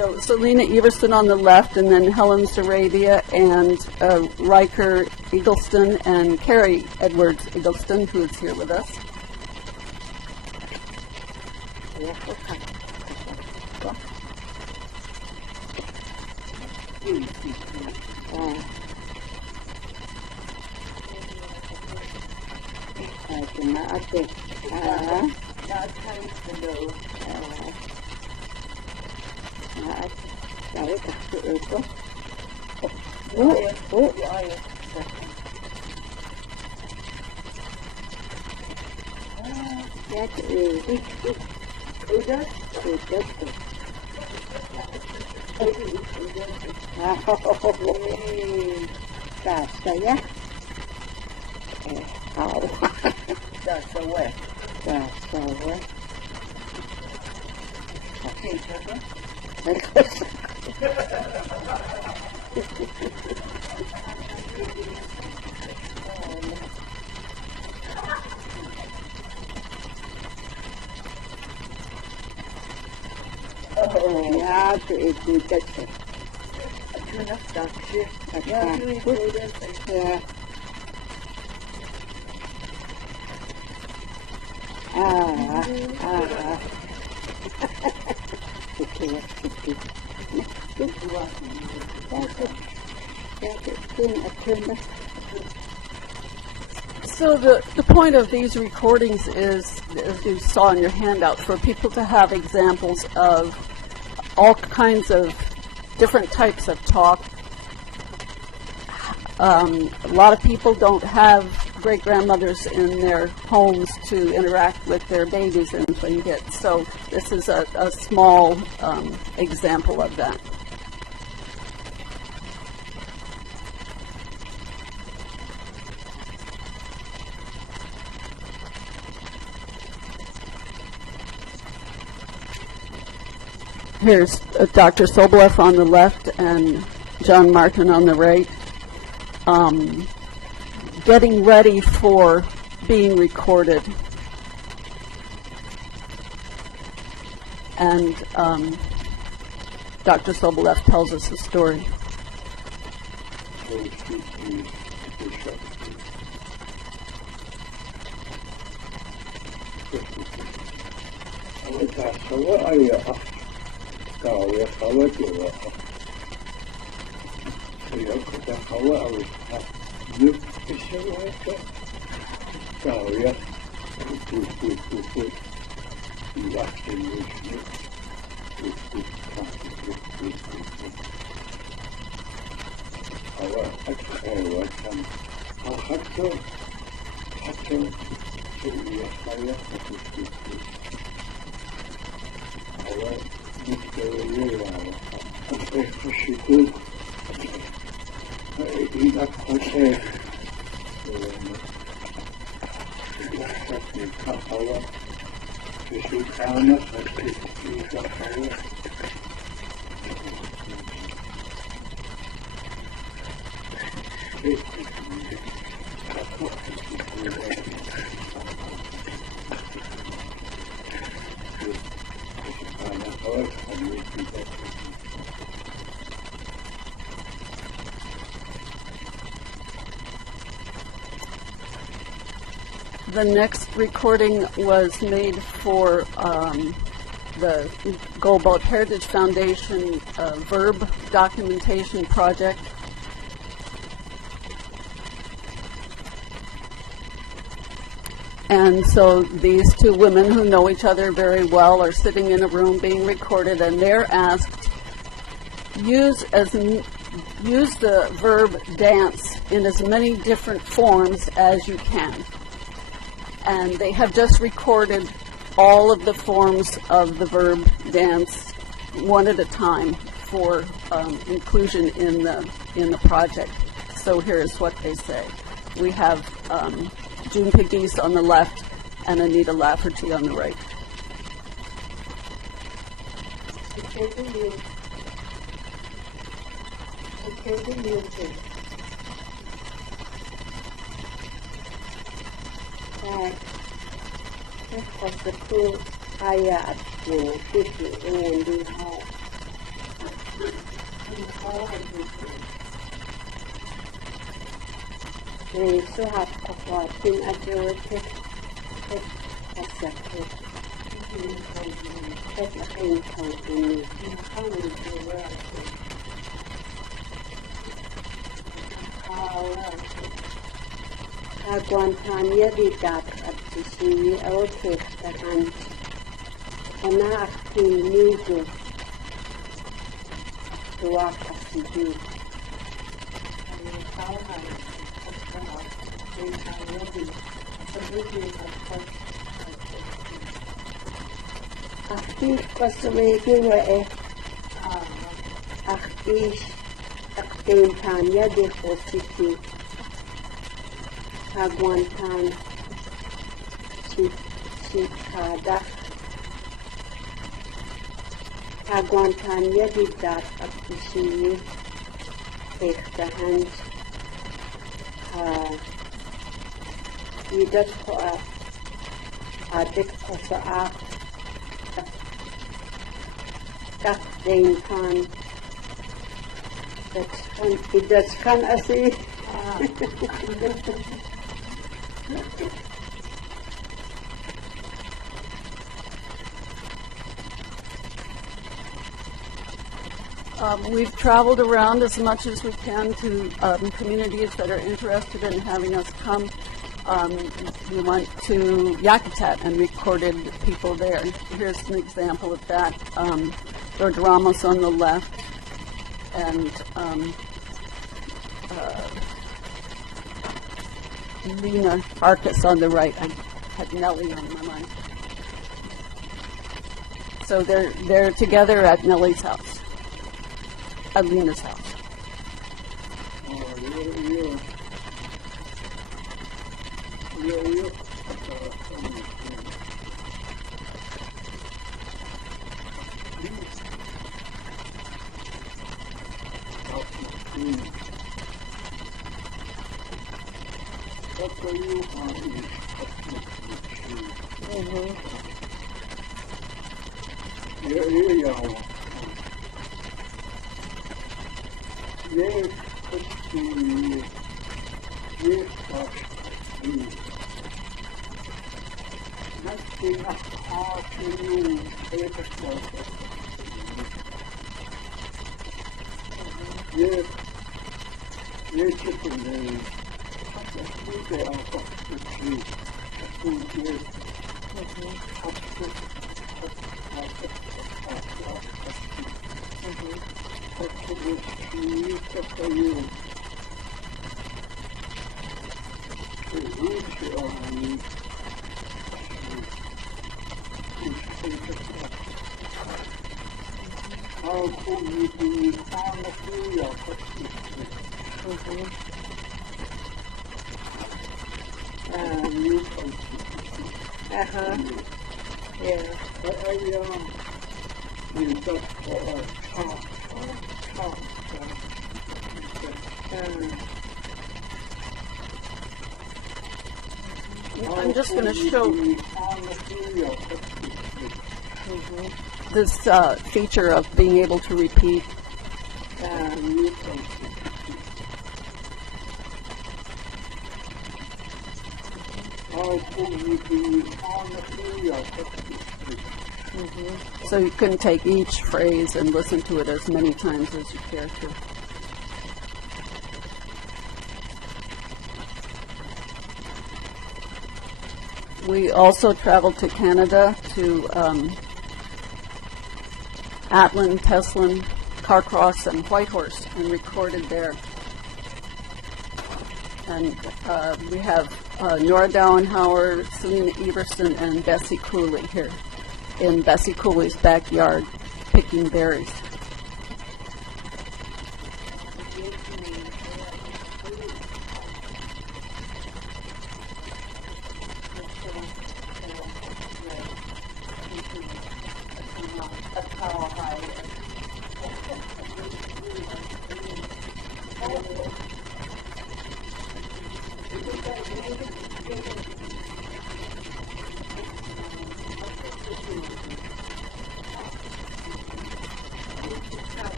So Selena Everson on the left, and then Helen Saravia and Riker Eggleston and Keri Edwards Eggleston, who is here with us. So the point of these recordings is, as you saw in your handout, for people to have examples of all kinds of different types of talk. A lot of people don't have great-grandmothers in their homes to interact with their babies in Tlingit, so this is a small example of that. Here's Dr. Sobolev on the left and John Martin on the right, getting ready for being recorded. And Dr. Sobolev tells us the story. The next recording was made for the Goldbelt Heritage Foundation Verb documentation project. And so these two women who know each other very well are sitting in a room being recorded, and they're asked, use the verb dance in as many different forms as you can. And they have just recorded all of the forms of the verb dance one at a time for inclusion in the project. So here's what they say. We have June Pigdies on the left and Anita Lafferty on the right. So have in a joke. Aguantania di dat at sisi awtek tahan ana aktin nigo tuwaka sisi aktif paswege wa aktif aktin tanya de positi aguantan Sitka aguantania di dat at sisi ektahan idat ko adik ko sa kapten kan idat kan asi We've traveled around as much as we can to communities that are interested in having us come. We went to Yakutat and recorded people there. Here's an example of that. George Ramos on the left and Lena Arcus on the right. I had Nellie on my mind. So they're together at Nellie's house. At Lena's house. I'm just going to show this feature of being able to repeat. So you can take each phrase and listen to it as many times as you care to. We also traveled to Canada, to Atlin, Teslin, Carcross, and Whitehorse, and recorded there. And we have Nora Dowenhauer, Selena Everson, and Bessie Cooley here in Bessie Cooley's backyard picking berries.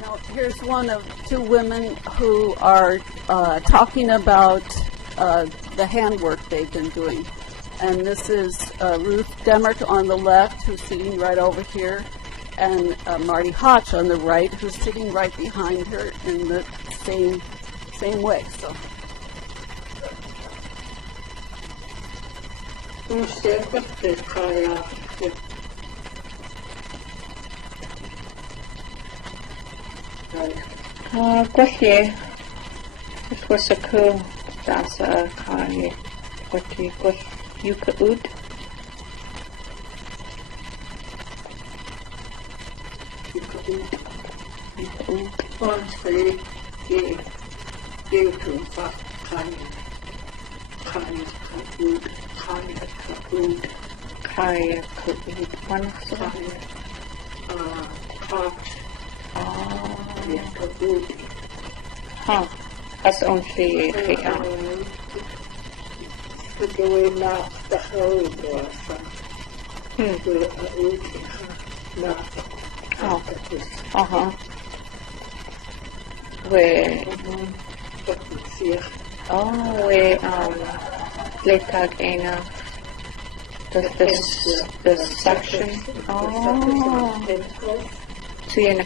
Now, here's one of two women who are talking about the handwork they've been doing. And this is Ruth Demert on the left, who's sitting right over here, and Marty Hotch on the right, who's sitting right behind her in the same way. So. Kwahe, it was a cool that's a Kari, what you could ud. Kaya could one of huh, that's only uh-huh. Where later in the section. Sienna.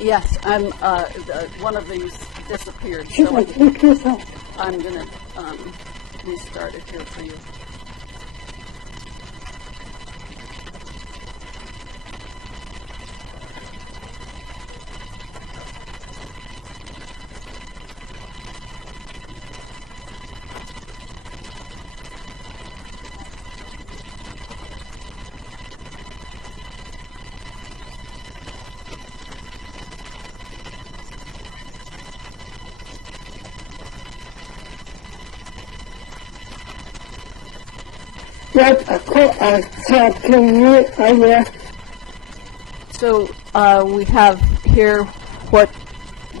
Yes, I'm. One of these disappeared, so I'm going to restart it here for you. So we have here what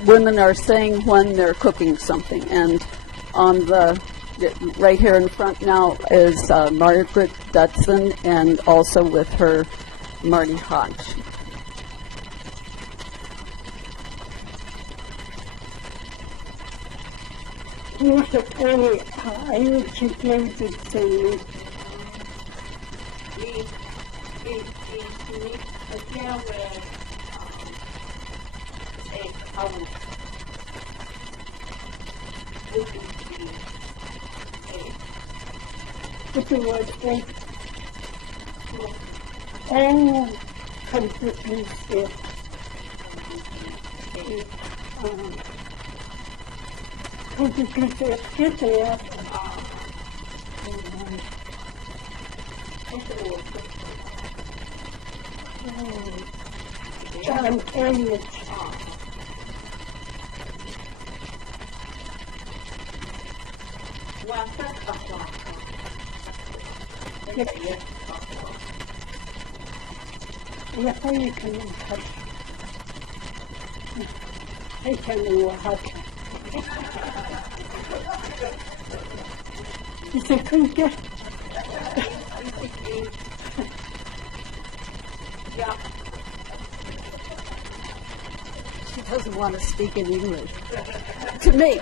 women are saying when they're cooking something, and on the right here in front now is Margaret Dutson, and also with her Marty Hodge. Musta oli ajuksi käytetty. It was all completely still. Completely still. John Elliott. Ja, I can touch. I can do a hot. It's a cricket. She doesn't want to speak in English. To me.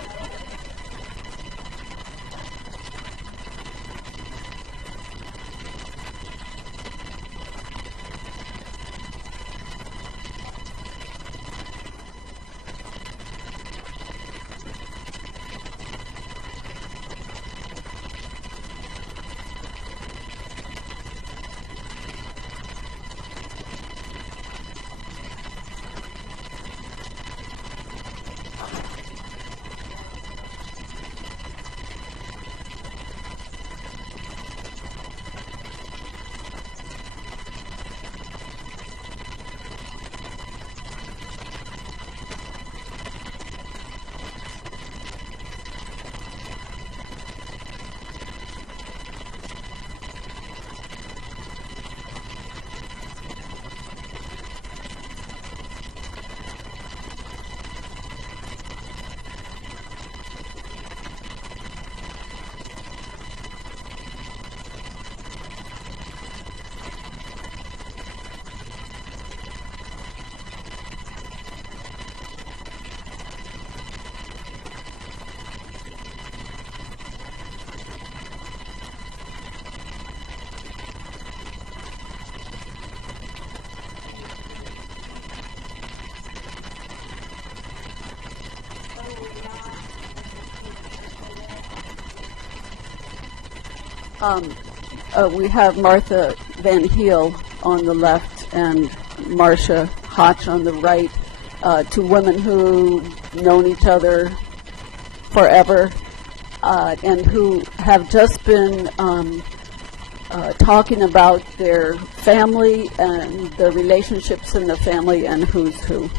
We have Martha Van Heel on the left and Marcia Hotch on the right, two women who've known each other forever and who have just been talking about their family and the relationships in the family and who's who.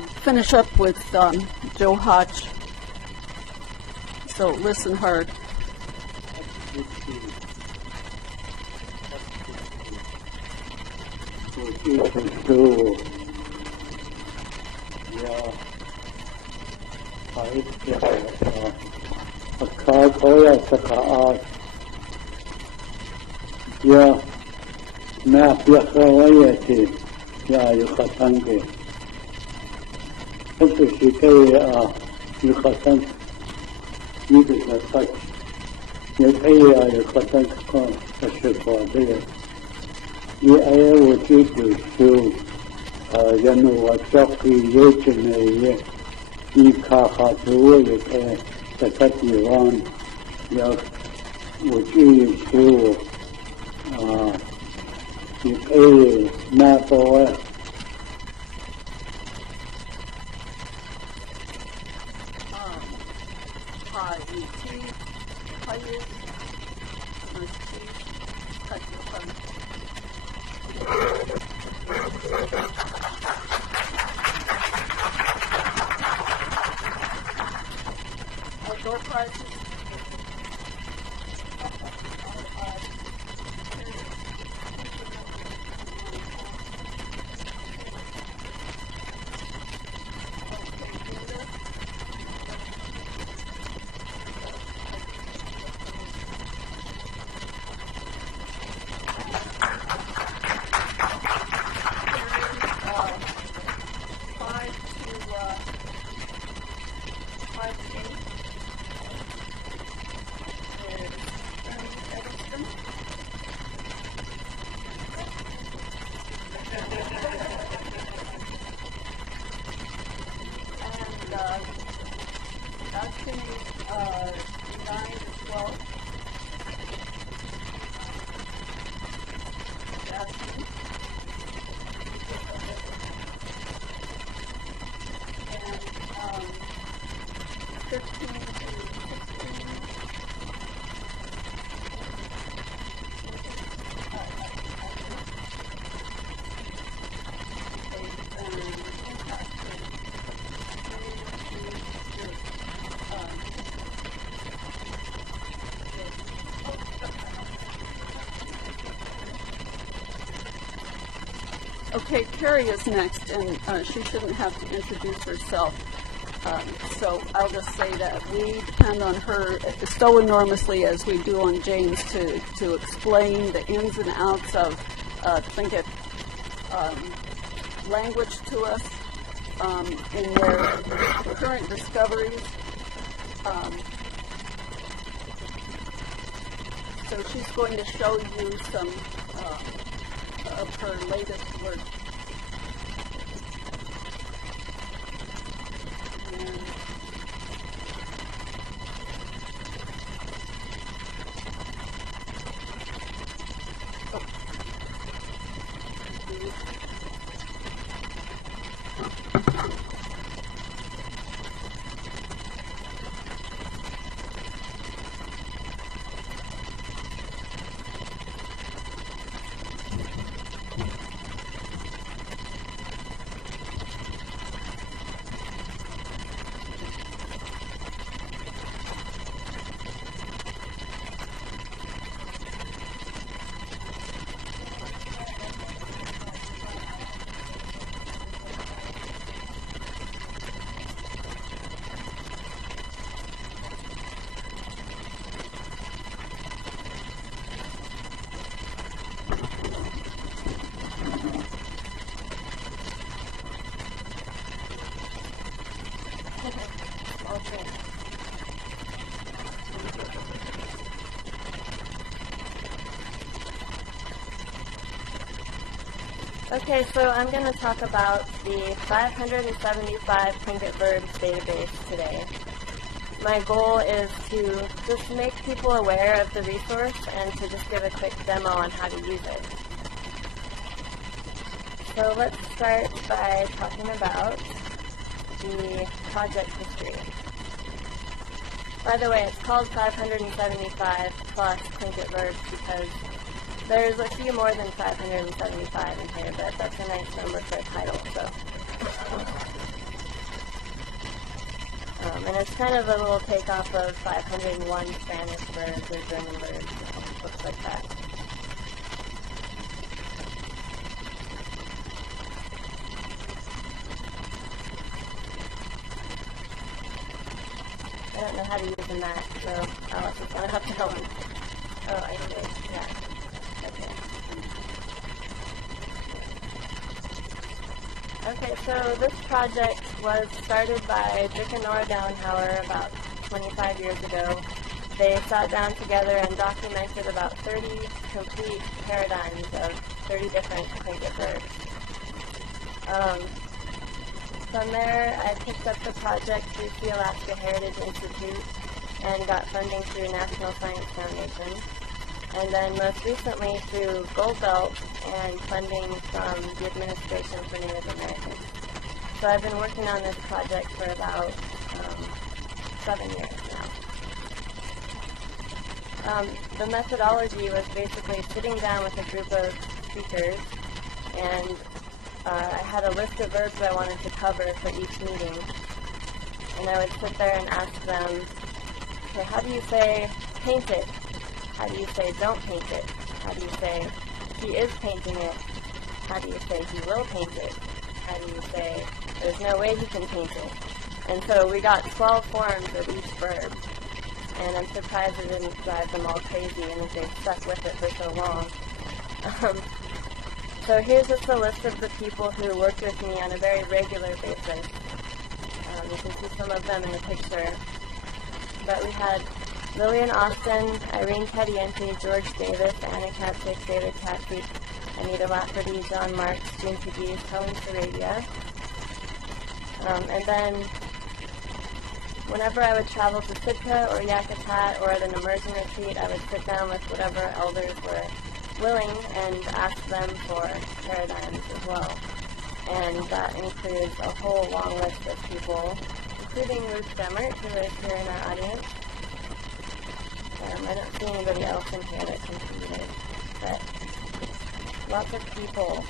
finish up with Joe Hotch. So listen hard. Outdoor prizes. Okay, Keri is next, and she shouldn't have to introduce herself. So I'll just say that we depend on her so enormously as we do on James to explain the ins and outs of Tlingit language to us in their current discoveries. So she's going to show you some of her latest work. Okay, so I'm going to talk about the 575 Tlingit Verbs database today. My goal is to just make people aware of the resource and to just give a quick demo on how to use it. So let's start by talking about the project history. By the way, it's called 575 plus Tlingit Verbs because there's a few more than 575 in here, but that's a nice number for a title. So And it's kind of a little takeoff of 501 Spanish verbs or German verbs, looks like that. I don't know how to use a Mac, so Alice is going to have to help me. Oh, I did. Yeah. Okay. Okay, so this project was started by Dick and Nora Downhauer about 25 years ago. They sat down together and documented about 30 complete paradigms of 30 different Tlingit verbs. From there, I picked up the project through the Alaska Heritage Institute and got funding through National Science Foundation. And then most recently through Gold Belt and funding from the Administration for Native Americans. So I've been working on this project for about 7 years now. The methodology was basically sitting down with a group of speakers, and I had a list of verbs I wanted to cover for each meeting. And I would sit there and ask them, okay, how do you say paint it? How do you say don't paint it? How do you say he is painting it? How do you say he will paint it? How do you say there's no way he can paint it? And so we got 12 forms of each verb. And I'm surprised it didn't drive them all crazy and they stuck with it for so long. So here's just a list of the people who worked with me on a very regular basis. You can see some of them in the picture. But we had Lillian Austin, Irene Cadiente, George Davis, Anna Katsik, David Katsik, Anita Lafferty, John Marks, June Pagis, Helen Sarabia. And then whenever I would travel to Sitka or Yakutat or at an immersion retreat, I would sit down with whatever elders were willing and ask them for paradigms as well. And that includes a whole long list of people, including Ruth Demmert, who is here in our audience. I don't see anybody else in here that contributed, but lots of people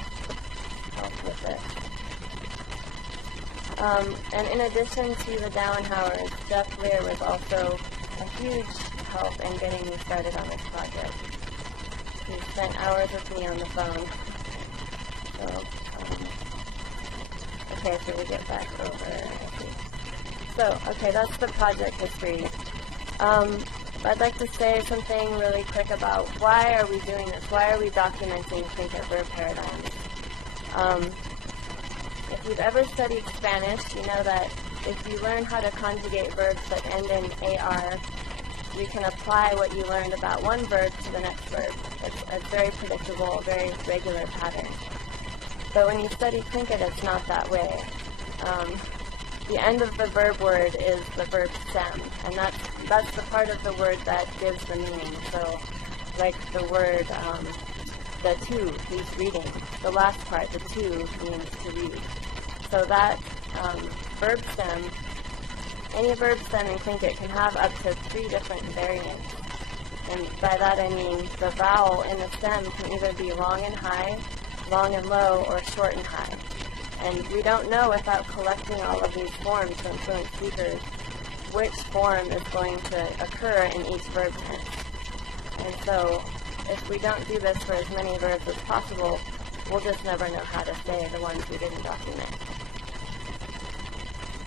helped with this. And in addition to the Downhauers, Jeff Lear was also a huge help in getting me started on this project. He spent hours with me on the phone. So, okay, so we get back over. So, okay, that's the project history. I'd like to say something really quick about why are we doing this? Why are we documenting Tlingit verb paradigms? If you've ever studied Spanish, you know that if you learn how to conjugate verbs that end in AR, you can apply what you learned about one verb to the next verb. It's a very predictable, very regular pattern. But when you study Tlingit, it's not that way. The end of the verb word is the verb stem, and that's the part of the word that gives the meaning. So, like the word, the to, he's reading. The last part, the to, means to read. So that verb stem, any verb stem in Tlingit can have up to 3 different variants. And by that I mean the vowel in the stem can either be long and high, long and low, or short and high. And we don't know without collecting all of these forms from fluent speakers which form is going to occur in each verb tense. And so if we don't do this for as many verbs as possible, we'll just never know how to say the ones we didn't document.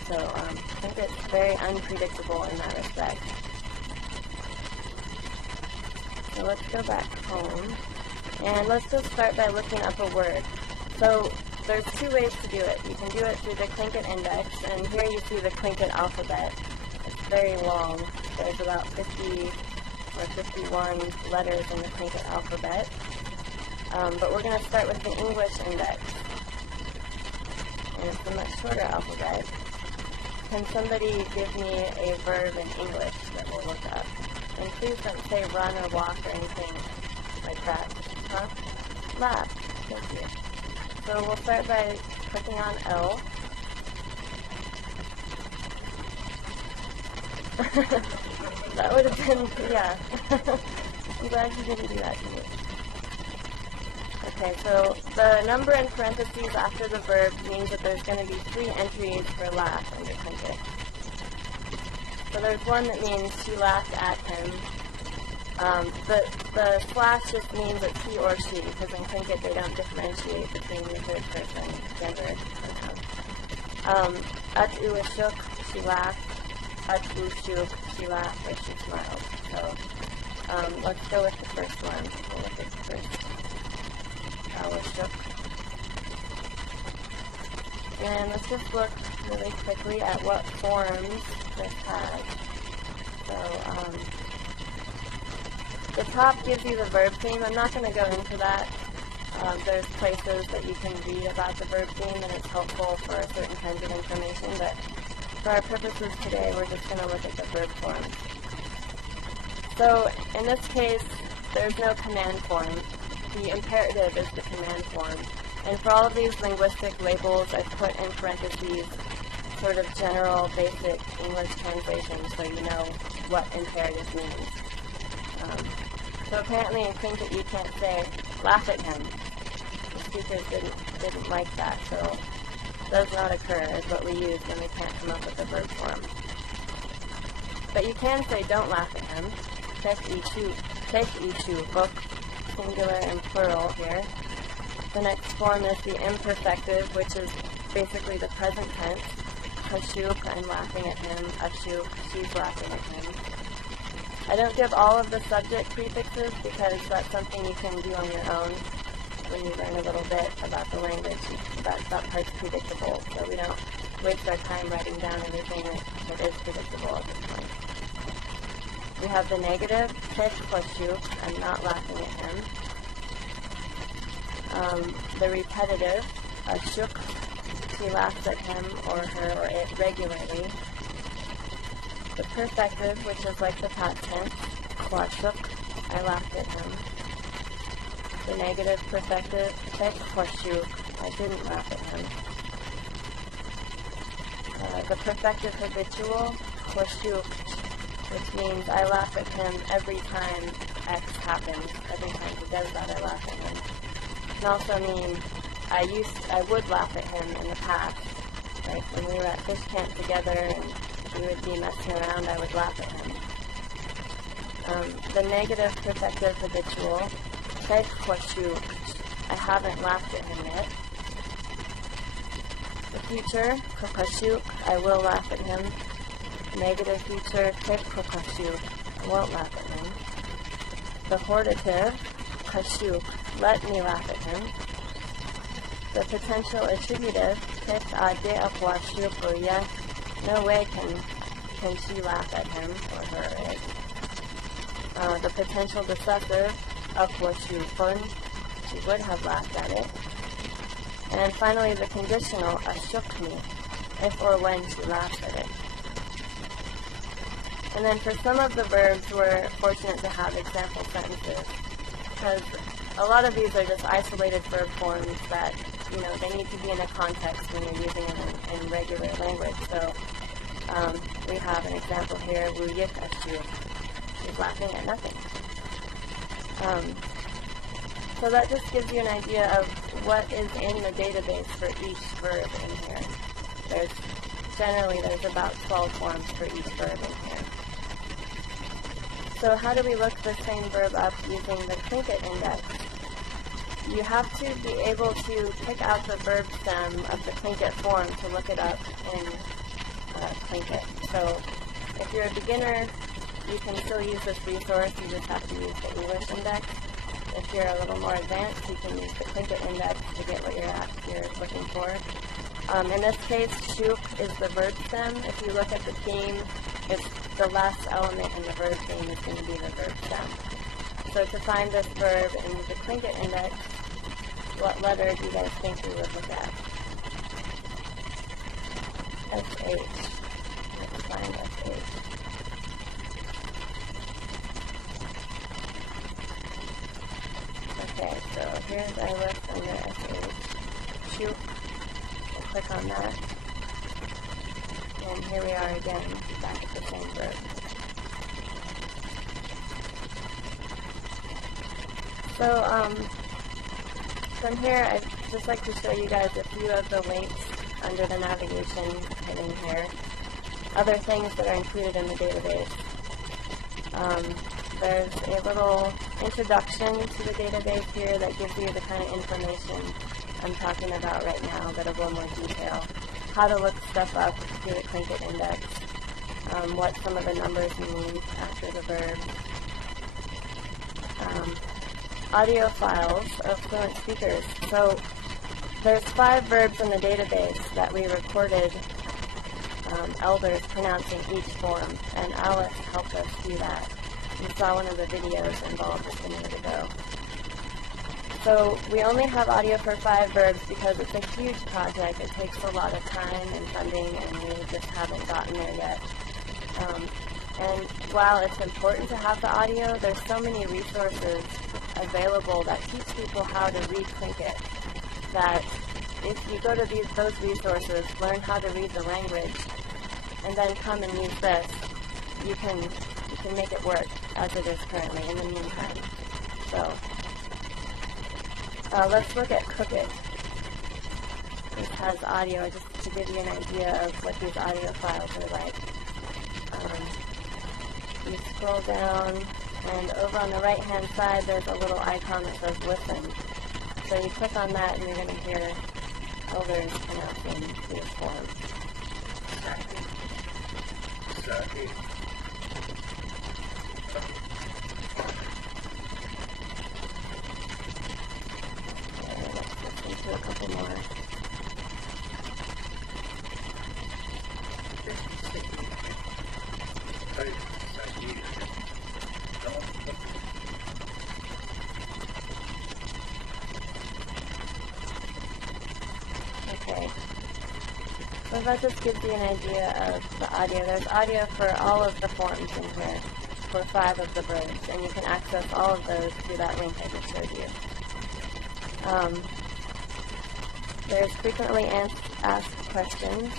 So I think it's very unpredictable in that respect. So let's go back home. And let's just start by looking up a word. So there's 2 ways to do it. You can do it through the Tlingit index, and here you see the Tlingit alphabet. It's very long. There's about 50 or 51 letters in the Tlingit alphabet. But we're going to start with the English index. And it's a much shorter alphabet. Can somebody give me a verb in English that we'll look up? And please don't say run or walk or anything like that. Huh? Laugh. Thank you. So we'll start by clicking on L. That would have been, yeah. I'm glad you didn't do that to me. Okay, so the number in parentheses after the verb means that there's going to be 3 entries for laugh under Tlingit. So there's one that means she laughed at him. The slash just means it's he or she, because in Tlingit they don't differentiate between the third person gender pronoun. At uashuk, she laughed. At ushuk, she laughed or she smiled. So let's go with the first one. We'll look at the first. Uashuk. And let's just look really quickly at what forms this has. So, the top gives you the verb theme. I'm not going to go into that. There's places that you can read about the verb theme, and it's helpful for certain kinds of information, but for our purposes today, we're just going to look at the verb forms. So, in this case, there's no command form. The imperative is the command form. And for all of these linguistic labels, I've put in parentheses sort of general, basic English translations so you know what imperative means. So apparently in Tlingit you can't say, laugh at him. The speakers didn't like that, so it does not occur as what we use when we can't come up with a verb form. But you can say, don't laugh at him. Take ichu, both singular and plural here. The next form is the imperfective, which is basically the present tense. Kashuk, I'm laughing at him. Ashuk, she's laughing at him. I don't give all of the subject prefixes because that's something you can do on your own when you learn a little bit about the language. That part's predictable, so we don't waste our time writing down everything that is predictable at this point. We have the negative, tek kashuk, I'm not laughing at him. The repetitive, ashuk, she laughs at him or her or it regularly. The perfective, which is like the past tense, kwashuk, I laughed at him. The negative perfective, tek kwashuk, I didn't laugh at him. The perfective habitual, kwashuk, which means I laugh at him every time X happens. Every time he does that, I laugh at him. It can also mean I would laugh at him in the past. Like when we were at fish camp together and we would be messing around, I would laugh at him. The negative perfective habitual, tek kwashuk, I haven't laughed at him yet. The future, kokashuk, I will laugh at him. Negative future, tek kokashuk, I won't laugh at him. The hortative, kashuk, let me laugh at him. The potential attributive, tek ade akwashuk, or yes, no way can she laugh at him or her or it. The potential possessive, akwashukun, she would have laughed at it. And finally the conditional, ashukni, if or when she laughs at it. And then for some of the verbs, we're fortunate to have example sentences, because a lot of these are just isolated verb forms that, you know, they need to be in a context when you're using them in regular language. So we have an example here, wuyik ashu, she's laughing at nothing. So that just gives you an idea of what is in the database for each verb in here. There's about 12 forms for each verb in here. So how do we look the same verb up using the Tlingit index? You have to be able to pick out the verb stem of the Tlingit form to look it up in Tlingit. So if you're a beginner, you can still use this resource, you just have to use the English index. If you're a little more advanced, you can use the Tlingit index to get what you're looking for. In this case, shuk is the verb stem. If you look at the theme, it's the last element in the verb theme is going to be the verb stem. So to find this verb in the Tlingit index, what letter do you guys think we would look at? SH. Let's find SH. Okay, so here's our list under SH. Shuk. We'll click on that. And here we are again, back at the same verb. So, from here, I'd just like to show you guys a few of the links under the navigation heading here. other things that are included in the database. There's a little introduction to the database here that gives you the kind of information I'm talking about right now, but a little more detail. How to look stuff up through the Tlingit index, what some of the numbers mean after the verb. Audio files of fluent speakers. So there's 5 verbs in the database that we recorded elders pronouncing each form, and Alice helped us do that. We saw one of the videos involved just a minute ago. So we only have audio for 5 verbs because it's a huge project. It takes a lot of time and funding, and we just haven't gotten there yet. And while it's important to have the audio, there's so many resources available that teach people how to read Tlingit that if you go to those resources, learn how to read the language, and then come and use this, you can make it work as it is currently in the meantime. So let's look at Cook It. This has audio just to give you an idea of what these audio files are like. You scroll down, and over on the right-hand side, there's a little icon that says Listen. So you click on that, and you're going to hear elders pronouncing these forms. Let's listen to a couple more. Okay. So that just gives you an idea of the audio. There's audio for all of the forms in here, for 5 of the verbs, and you can access all of those through that link I just showed you. There's frequently asked questions.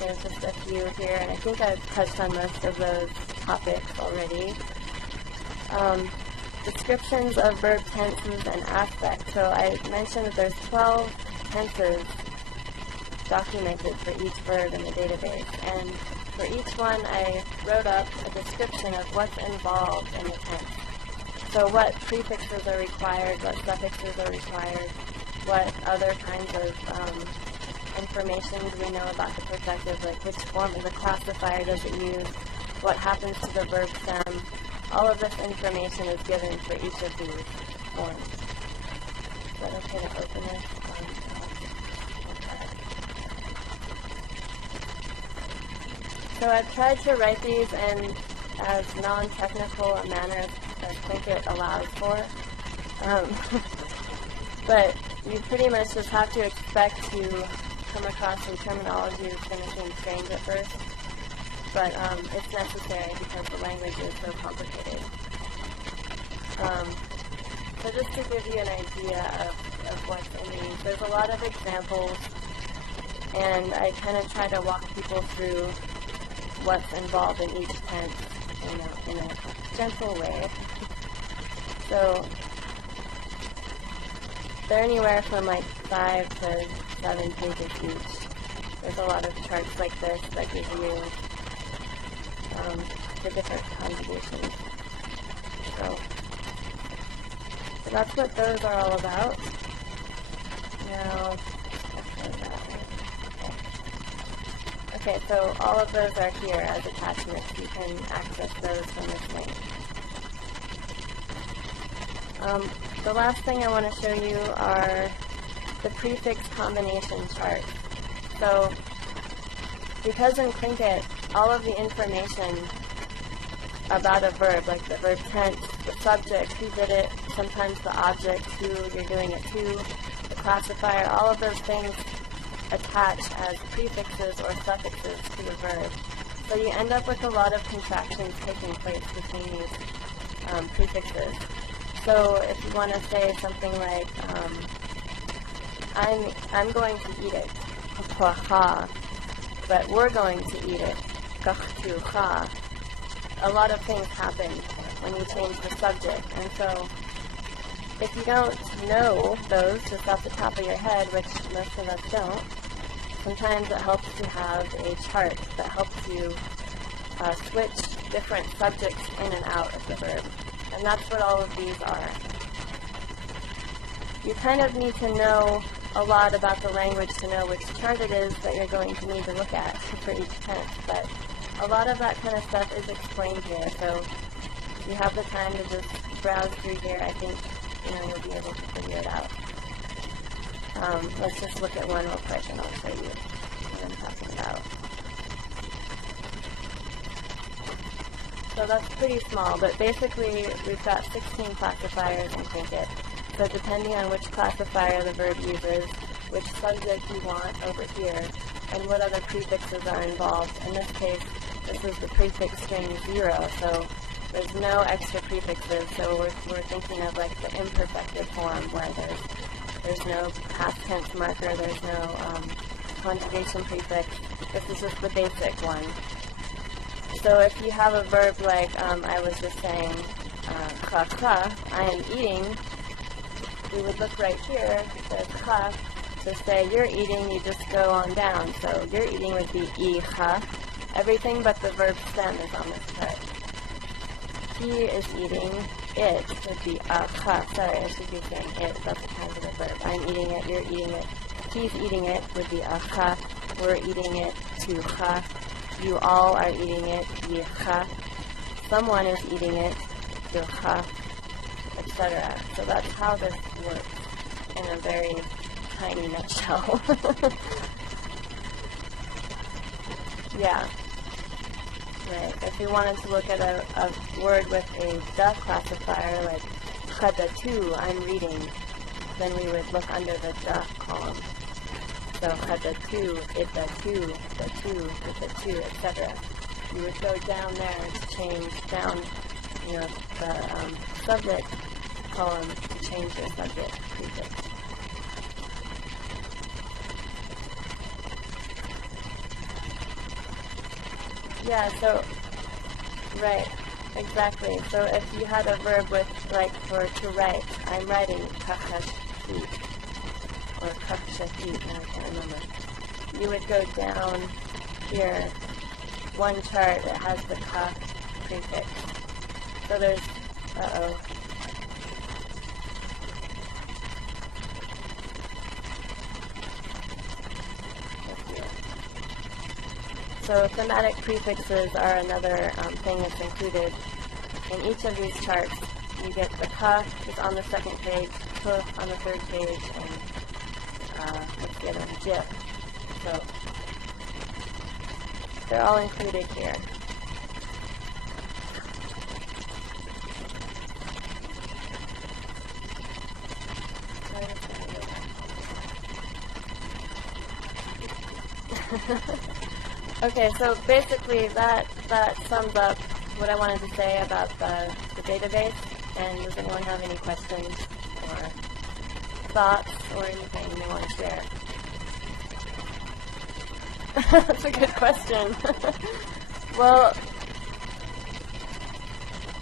There's just a few here, and I think I've touched on most of those topics already. Descriptions of verb tenses and aspects. So I mentioned that there's 12 tenses documented for each verb in the database, and for each one I wrote up a description of what's involved in the tense. So what prefixes are required, what suffixes are required, what other kinds of information do we know about the perfective, like which form of the classifier does it use, what happens to the verb stem. All of this information is given for each of these forms. Is that okay to open this? So I've tried to write these in as non-technical a manner as Tlingit allows for. But you pretty much just have to expect to come across some terminology that's going to seem strange at first. But it's necessary because the language is so complicated. So just to give you an idea of what's in these, there's a lot of examples, and I kind of try to walk people through what's involved in each tense in a gentle way. So they're anywhere from like 5 to 7 pages each. There's a lot of charts like this that give you the different conjugations. So that's what those are all about. Now, okay, so all of those are here as attachments. You can access those from this link. The last thing I want to show you are the prefix combination charts. So because in Tlingit, all of the information about a verb, like the verb tense, the subject, who did it, sometimes the object, who you're doing it to, the classifier, all of those things attach as prefixes or suffixes to the verb. So you end up with a lot of contractions taking place between these prefixes. So if you want to say something like, I'm going to eat it, but we're going to eat it, a lot of things happen when you change the subject. And so if you don't know those just off the top of your head, which most of us don't, sometimes it helps to have a chart that helps you switch different subjects in and out of the verb. And that's what all of these are. You kind of need to know a lot about the language to know which chart it is that you're going to need to look at for each tense, but a lot of that kind of stuff is explained here, so if you have the time to just browse through here, I think you'll be able to figure it out. Let's just look at one real quick and I'll show you what I'm talking about. So that's pretty small, but basically we've got 16 classifiers in Tlingit. So depending on which classifier the verb uses, which subject you want over here, and what other prefixes are involved. In this case, this is the prefix string 0, so there's no extra prefixes, so we're thinking of like the imperfected form where there's no past tense marker, there's no conjugation prefix. This is just the basic one. So if you have a verb like I was just saying, cha, I am eating, we would look right here, it says cha, to say you're eating, you just go on down. So you're eating would be I cha. Everything but the verb stem is on this chart. He is eating, it would be a cha. Sorry, I should be saying it, that's a positive verb. I'm eating it, you're eating it. He's eating it would be a cha. We're eating it, tu cha. You all are eating it, yi cha. Someone is eating it, tu cha, etc. So that's how this works in a very tiny nutshell. Yeah. Right. If we wanted to look at a word with a da classifier, like chadatu, I'm reading, then we would look under the da column. So chadatu, itatu, datu, itatu, etc. You would go down there to change down, the subject column to change your subject prefix. Yeah, so, right, exactly. So if you had a verb with, like, for to write, I'm writing kakashit, or kakashit, I can't remember. You would go down here, one chart that has the ka prefix. So there's, So thematic prefixes are another thing that's included in each of these charts. You get the ka is on the second page, p on the third page, and what's the other one? Jip. So they're all included here. Okay, so basically that sums up what I wanted to say about the database. And does anyone have any questions or thoughts or anything they want to share? That's a good question. Well,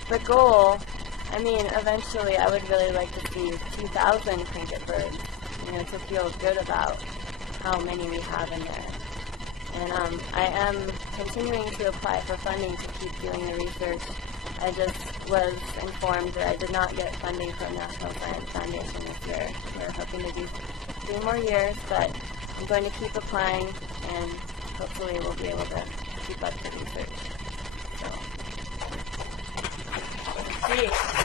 the goal, I mean, eventually I would really like to see 2,000 Tlingit verbs, to feel good about how many we have in there. And I am continuing to apply for funding to keep doing the research. I just was informed that I did not get funding from National Science Foundation this year. We're hoping to do 3 more years, but I'm going to keep applying, and hopefully we'll be able to keep up the research. So, let's see.